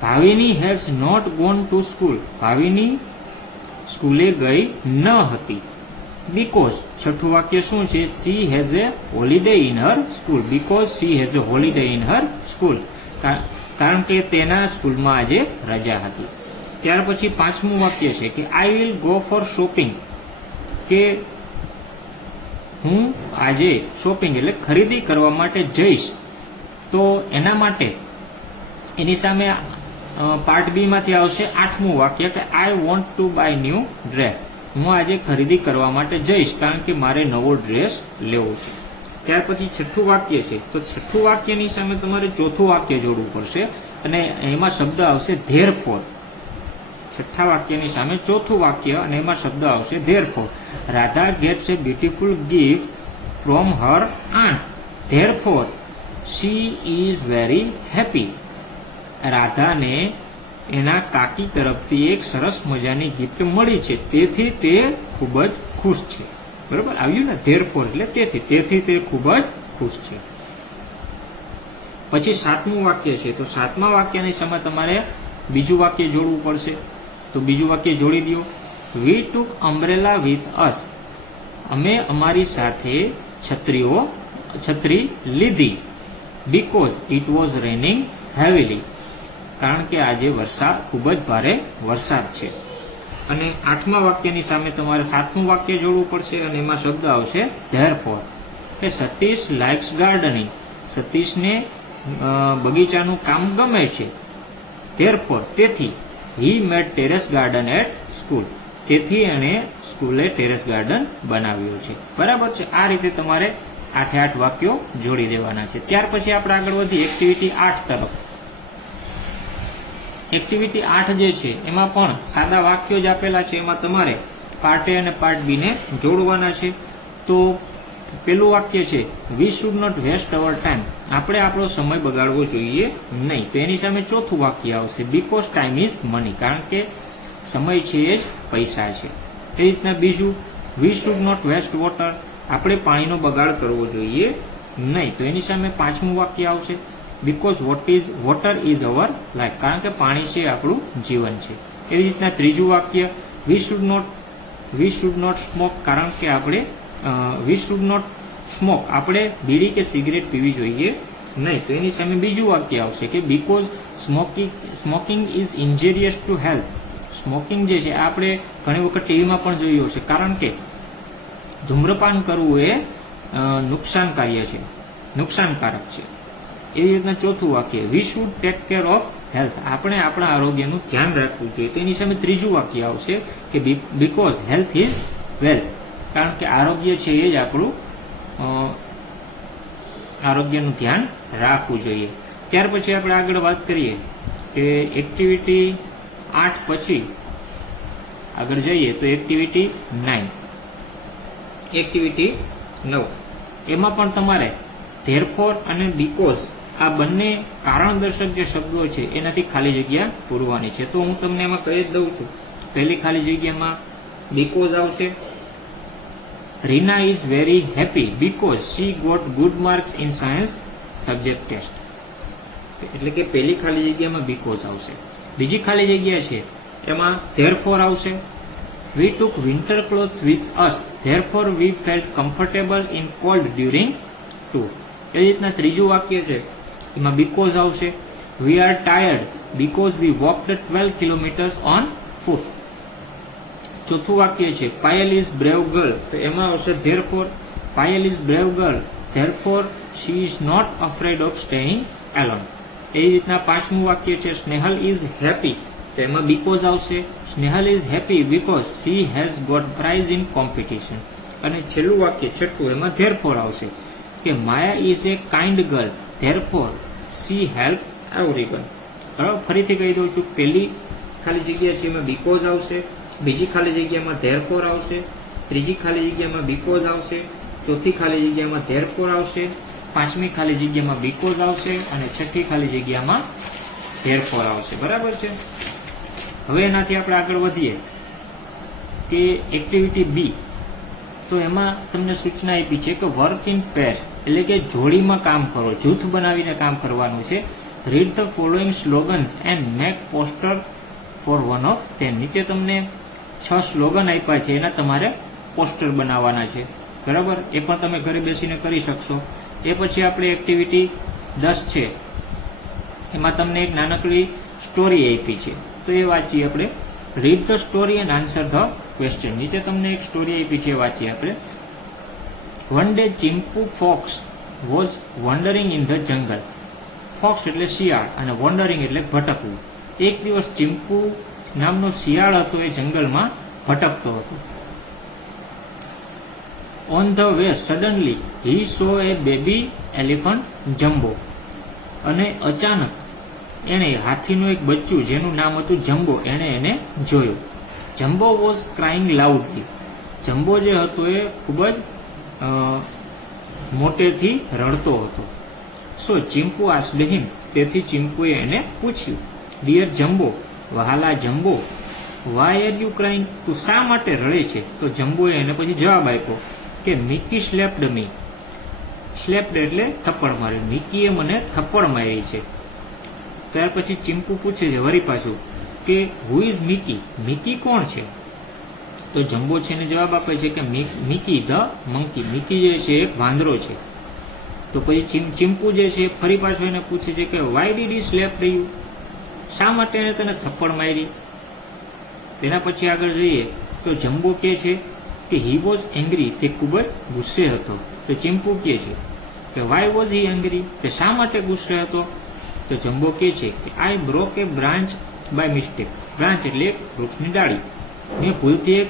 Bhavini has not gone to school. Bhavini સ્કૂલે ગઈ ન હતી બીકોઝ. છઠ્ઠું વાક્ય શું છે? She has a holiday in her school because she has a holiday in her school. કારણ કે તેના સ્કૂલમાં આજે રજા હતી. ત્યાર પછી પાંચમું વાક્ય છે કે I will go for shopping. કે હું આજે શોપિંગ એટલે ખરીદી કરવા માટે જઈશ. તો એના માટે એની સામે પાર્ટ બી માંથી આવશે આઠમું વાક્ય કે I want to buy new dress. હું આજે ખરીદી કરવા માટે જઈશ કારણ કે મારે નવો ડ્રેસ લેવો છે. ત્યાર પછી છઠ્ઠું વાક્ય છે, તો છઠ્ઠું વાક્યની સામે તમારે ચોથું વાક્ય જોડવું પડશે, અને એમાં શબ્દ આવશે ધેરફોર. છઠ્ઠા વાક્યની સામે ચોથું વાક્ય, અને એમાં શબ્દ આવશે therefore. Radha gets a beautiful gift from her aunt therefore she is very happy. રાધાને એના કાકી તરફથી એક સરસ મજાની ગિફ્ટ મળી છે, તેથી તે ખૂબ જ ખુશ છે. બરોબર આવ્યું ને? ધેરફોર એટલે તેથી તે ખૂબ જ ખુશ છે. પછી સાતમું વાક્ય છે, તો સાતમા વાક્યની સામે તમારે બીજું વાક્ય જોડવું પડશે. તો બીજું વાક્ય જોડી દો, વી ટુક અમ્બ્રેલા વિથ અસ. અમે અમારી સાથે છત્રી લીધી because it was raining heavily. કારણ કે આજે ખૂબ જ ભારે વરસાદ છે. અને આઠમા વાક્યની સામે તમારે સાતમું વાક્ય જોડવું પડશે, અને એમાં શબ્દ આવશે ધેરફોર. કે સતીશ લાઇક્સ ગાર્ડનિંગ. સતીશને બગીચાનું કામ ગમે છે. ધેરફોર તેથી હી મેડ ટેરેસ ગાર્ડન એટ સ્કૂલ. તેથી એણે સ્કૂલે ટેરેસ ગાર્ડન બનાવ્યો છે. બરાબર છે? આ રીતે તમારે 8 વાક્યો જોડી દેવાના છે. ત્યાર પછી આપણે આગળ વધી એક્ટિવિટી 8 તરફ. એક્ટિવિટી 8 જે છે એમાં પણ સાદા વાક્યો જ આપેલા છે. એમાં તમારે પાર્ટ એ અને પાર્ટ બી ને જોડવાના છે. તો પેલું વાક્ય છે we should not waste our time. આપણે આપણો સમય બગાડવો જોઈએ નહીં. તો એની સામે ચોથું વાક્ય આવશે બીકોઝ ટાઈમ ઇઝ મની. કારણ કે સમય છે એ જ પૈસા છે. એ રીતના બીજું we should not waste water. આપણે પાણીનો બગાડ કરવો જોઈએ નહીં. તો એની સામે પાંચમું વાક્ય આવશે because water is our life. કારણ કે પાણી છે આપણું જીવન છે. એવી રીતના ત્રીજું વાક્ય વી શુડ નોટ સ્મોક. કારણ કે વી શુડ નોટ સ્મોક. આપણે બીડી કે સિગરેટ પીવી જોઈએ નહીં. તો એની સામે બીજું વાક્ય આવશે કે because smoking is injurious to health. Smoking જે છે આપણે ઘણી વખત ટીવીમાં પણ જોયું હશે. કારણ કે ધૂમ્રપાન કરવું એ નુકસાનકારક છે. એવી રીતના ચોથું વાક્ય, we should take care of health, આપણે આપણા આરોગ્યનું ધ્યાન રાખવું જોઈએ. તેની સામે ત્રીજું વાક્ય આવશે કે બીકોઝ હેલ્થ ઇઝ વેલ્થ, કારણ કે આરોગ્ય છે એ જ આપણું આરોગ્યનું ધ્યાન રાખવું જોઈએ. ત્યાર પછી આપણે આગળ વાત કરીએ કે એક્ટિવિટી 8 પછી આગળ જઈએ તો એક્ટિવિટી 9. એક્ટિવિટી 9 એમાં પણ તમારે ધેરફોર અને બીકોઝ આ બંને કારણદર્શક જે શબ્દો છે એનાથી ખાલી જગ્યા પૂરવાની છે. તો હું તમને એમાં કહી જ દઉં છું. પહેલી ખાલી જગ્યામાં બીકોઝ આવશે. Rina is very happy because she got good marks in science subject test. એટલે કે પહેલી ખાલી જગ્યામાં બીકોઝ આવશે. બીજી ખાલી જગ્યા છે એમાં ધેરફોર આવશે. We took winter clothes with us therefore we felt comfortable in cold during tour. એ રીતના ત્રીજું વાક્ય છે એમાં બીકોઝ આવશે. We are tired because we walked 12 kilometres on foot. ચોથું વાક્ય છે પાયલ ઇઝ બ્રેવ ગર્લ, તો એમાં આવશે therefore. Payal is brave girl therefore she is not afraid of staying alone. એ રીતના પાંચમું વાક્ય છે સ્નેહલ ઇઝ હેપી, તો એમાં બીકોઝ આવશે. Snehal is happy because she has got prize in competition. અને છેલ્લું વાક્ય છઠ્ઠું એમાં ધેરફોર આવશે કે Maya is a kind girl therefore she help everyone. બરાબર, ફરીથી કહી દઉં છું. પહેલી ખાલી જગ્યા છે એમાં બીકોઝ આવશે. બીજી ખાલી જગ્યામાં ધેરફોર આવશે. ત્રીજી ખાલી જગ્યામાં બીકોઝ આવશે. ચોથી ખાલી જગ્યામાં ધેરફોર આવશે. પાંચમી ખાલી જગ્યામાં બીકોઝ આવશે અને છઠ્ઠી ખાલી જગ્યામાં ધેરફોર આવશે. બરાબર છે. હવે એનાથી આપણે આગળ વધીએ કે એક્ટિવિટી બી. તો એમાં તમને સૂચના આપી છે કે વર્ક ઇન પેર્સ, એટલે કે જોડીમાં કામ કરો, જૂથ બનાવીને કામ કરવાનું છે. Read the following slogans and make poster for one of them. નીચે તમને 6 સ્લોગન આપ્યા છે, એના તમારે પોસ્ટર બનાવવાના છે. બરાબર, એ પણ તમે ઘરે બેસીને કરી શકશો. એ પછી આપણે એક્ટિવિટી 10 છે, એમાં તમને એક નાનકડી સ્ટોરી આપી છે, તો એ વાંચીએ આપણે. Read the story and answer the question. નીચે તમને એક સ્ટોરી આપી છે, વાંચીએ આપણે. One day Chimpu fox was wandering in the jungle. Fox એટલે શિયાળ અને વન્ડરિંગ એટલે ભટકવું. એક દિવસ ચિમ્પુ નામનો શિયાળ હતો એ જંગલમાં ભટકતો હતો. On the way suddenly he so A baby elephant jumbo. અને અચાનક એણે હાથીનું એક બચ્ચું જેનું નામ હતું જમ્બો એને જોયું. Jumbo was crying loudly. Jumbo જે હતો એ ખૂબ જ મોટેથી રડતો હતો. સો ચિમ્પુ આસ્ક્ડ હિમ, તેથી ચિમ્પુએ એને પૂછ્યું, ડિયર જમ્બો, વહાલા Jumbo, why are you crying, તું શા માટે રડે છે? તો જમ્બોએ એને પછી જવાબ આપ્યો કે મિકી સ્લેપ્ડ મી. સ્લેપ્ડ એટલે થપ્પડ માર્યું. મિકીએ મને થપ્પડ મારી છે. ત્યાર પછી ચિમ્પુ પૂછે છે વળી પાછું કે હુ ઇઝ મિકી, મિકી કોણ છે? તો જમ્બો છે એને જવાબ આપે છે કે મિકી ધ મંકી, મિકી જે છે એક વાંદરો છે. તો પછી ચિમ્પુ જે છે ફરી પાછું એને પૂછે છે કે why did he slap you, શા માટે એને તને થપ્પડ મારી? તેના પછી આગળ જઈએ તો જમ્બો કહે છે કે હી વોઝ એંગ્રી, તે ખૂબ જ ગુસ્સે હતો. તો ચિમ્પુ કહે છે કે વાય વોઝ હી એંગ્રી, તે શા માટે ગુસ્સે હતો? તો જમ્બો કહે છે કે I broke a branch by mistake. Branch એટલે વૃક્ષની ડાળી, મેં ભૂલથી એક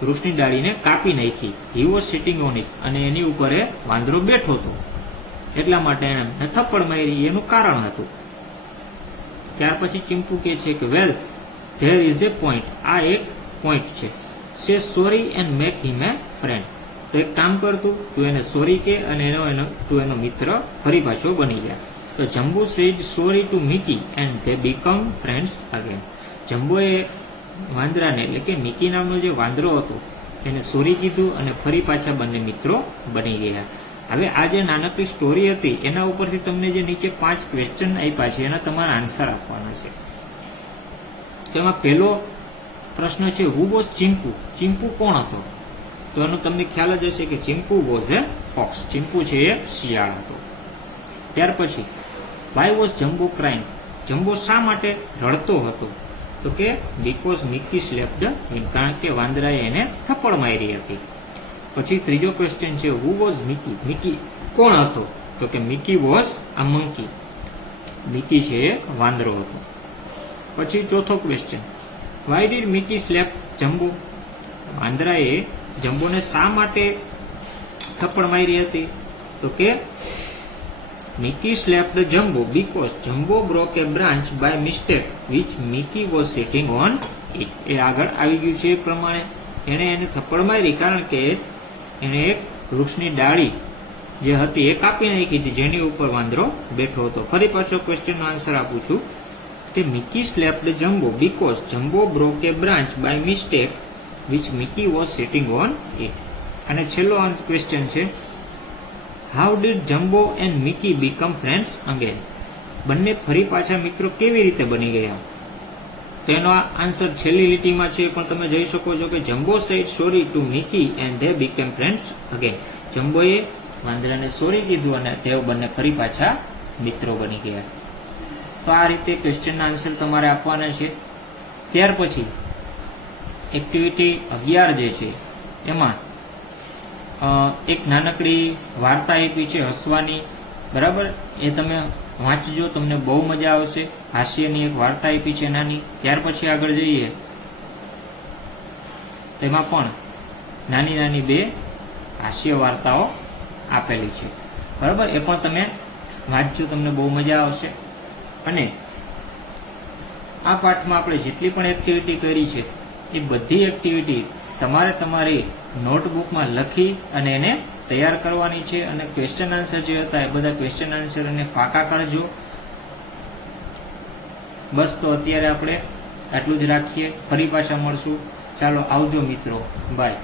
વૃક્ષની ડાળીને કાપી નાખી. He was sitting on it, અને એની ઉપર એ વાંદરો બેઠો હતો, એટલા માટે એને થપ્પડ મારી, એનું કારણ હતું. ત્યાર પછી ચિમ્પુ કહે છે કે વેલ ધેર ઇઝ એ પોઈન્ટ, આ એક પોઈન્ટ છે. સે sorry and make him A friend. તો એક કામ કરતું, તું એને સોરી કે અને તું એનો મિત્ર ફરી પાછો બની ગયા. તો Jumbo said sorry to Mickey and they become friends again. જમ્બોએ વાંદરાને એટલે કે મિકી નામનો જે વાંદરો હતો એને સોરી કીધું અને ફરી પાછા બંને મિત્રો બની ગયા. હવે આ જે નાનકડી સ્ટોરી હતી એના ઉપરથી તમને જે નીચે 5 ક્વેશ્ચન આપ્યા છે એના તમારે આન્સર આપવાના છે. તેમાં પહેલો પ્રશ્ન છે હુ વોઝ ચિમ્પુ, ચિમ્પુ કોણ હતો? તો એનો તમને ખ્યાલ જ હશે કે Chimpu was A focus, Chimpu છે એ શિયાળ હતો. ત્યાર પછી why was jumbo crying, jumbo શા માટે રડતો હતો? તો કે બીકોઝ મિકી સ્લેપ્ડ હિમ, કારણ કે વાંદરાએ એને થપ્પડ મારી હતી. પછી ત્રીજો ક્વેશ્ચન છે હુ વોઝ મિકી, મિકી કોણ હતો? તો કે Mickey was a monkey, Mickey છે એ વાંદરો હતો. પછી ચોથો question why did Mickey slap Jumbo, વાંદરાએ જમ્બોને શા માટે થપ્પડ મારી હતી? તો કે Mickey slapped Jumbo because Jumbo broke a branch by mistake which Mickey was sitting on it. એ આગળ આવી ગયું છે એ પ્રમાણે એને થપ્પડ મારી કારણ કે એને એક વૃક્ષની ડાળી જે હતી એ કાપી નાખી હતી જેની ઉપર વાંદરો બેઠો હતો. ફરી પાછો ક્વેશ્ચનનો આન્સર આપું છું કે Mickey slapped Jumbo because Jumbo broke a branch by mistake which Mickey was sitting on it. અને છેલ્લો ક્વેશ્ચન છે how did Jumbo and Mickey become friends again, બંને ફરી પાછા મિત્રો કેવી રીતે બની ગયા? તેનો આન્સર છેલ્લી લીટીમાં છે પણ તમે જોઈ શકો છો કે Jumbo said sorry to Mickey and they became friends again. જમ્બોએ વાંદરાને સોરી કીધું અને તેઓ બંને ફરી પાછા મિત્રો બની ગયા. તો આ રીતે ક્વેશ્ચનના આન્સર તમારે આપવાના છે. ત્યાર પછી એક્ટિવિટી 11 જે છે એમાં એક નાનકડી વાર્તા આપી છે હસવાની, બરાબર? એ તમે વાંચજો, તમને બહુ મજા આવશે. હાસ્યની એક વાર્તા આપી છે નાની. ત્યાર પછી આગળ જઈએ, તેમાં પણ નાની નાની 2 હાસ્ય વાર્તાઓ આપેલી છે, બરાબર? એ પણ તમે વાંચજો, તમને બહુ મજા આવશે. અને આ પાઠમાં આપણે જેટલી પણ એક્ટિવિટી કરી છે એ બધી એક્ટિવિટી તમારે તમારી નોટબુકમાં લખી અને એને તૈયાર કરવાની છે. અને ક્વેશ્ચન આન્સર જે હતા એ બધા ક્વેશ્ચન આન્સર એને પાકા કરજો. બસ, તો અત્યારે આપણે આટલું જ રાખીએ. ફરી પાછા મળશું. ચાલો, આવજો મિત્રો, બાય.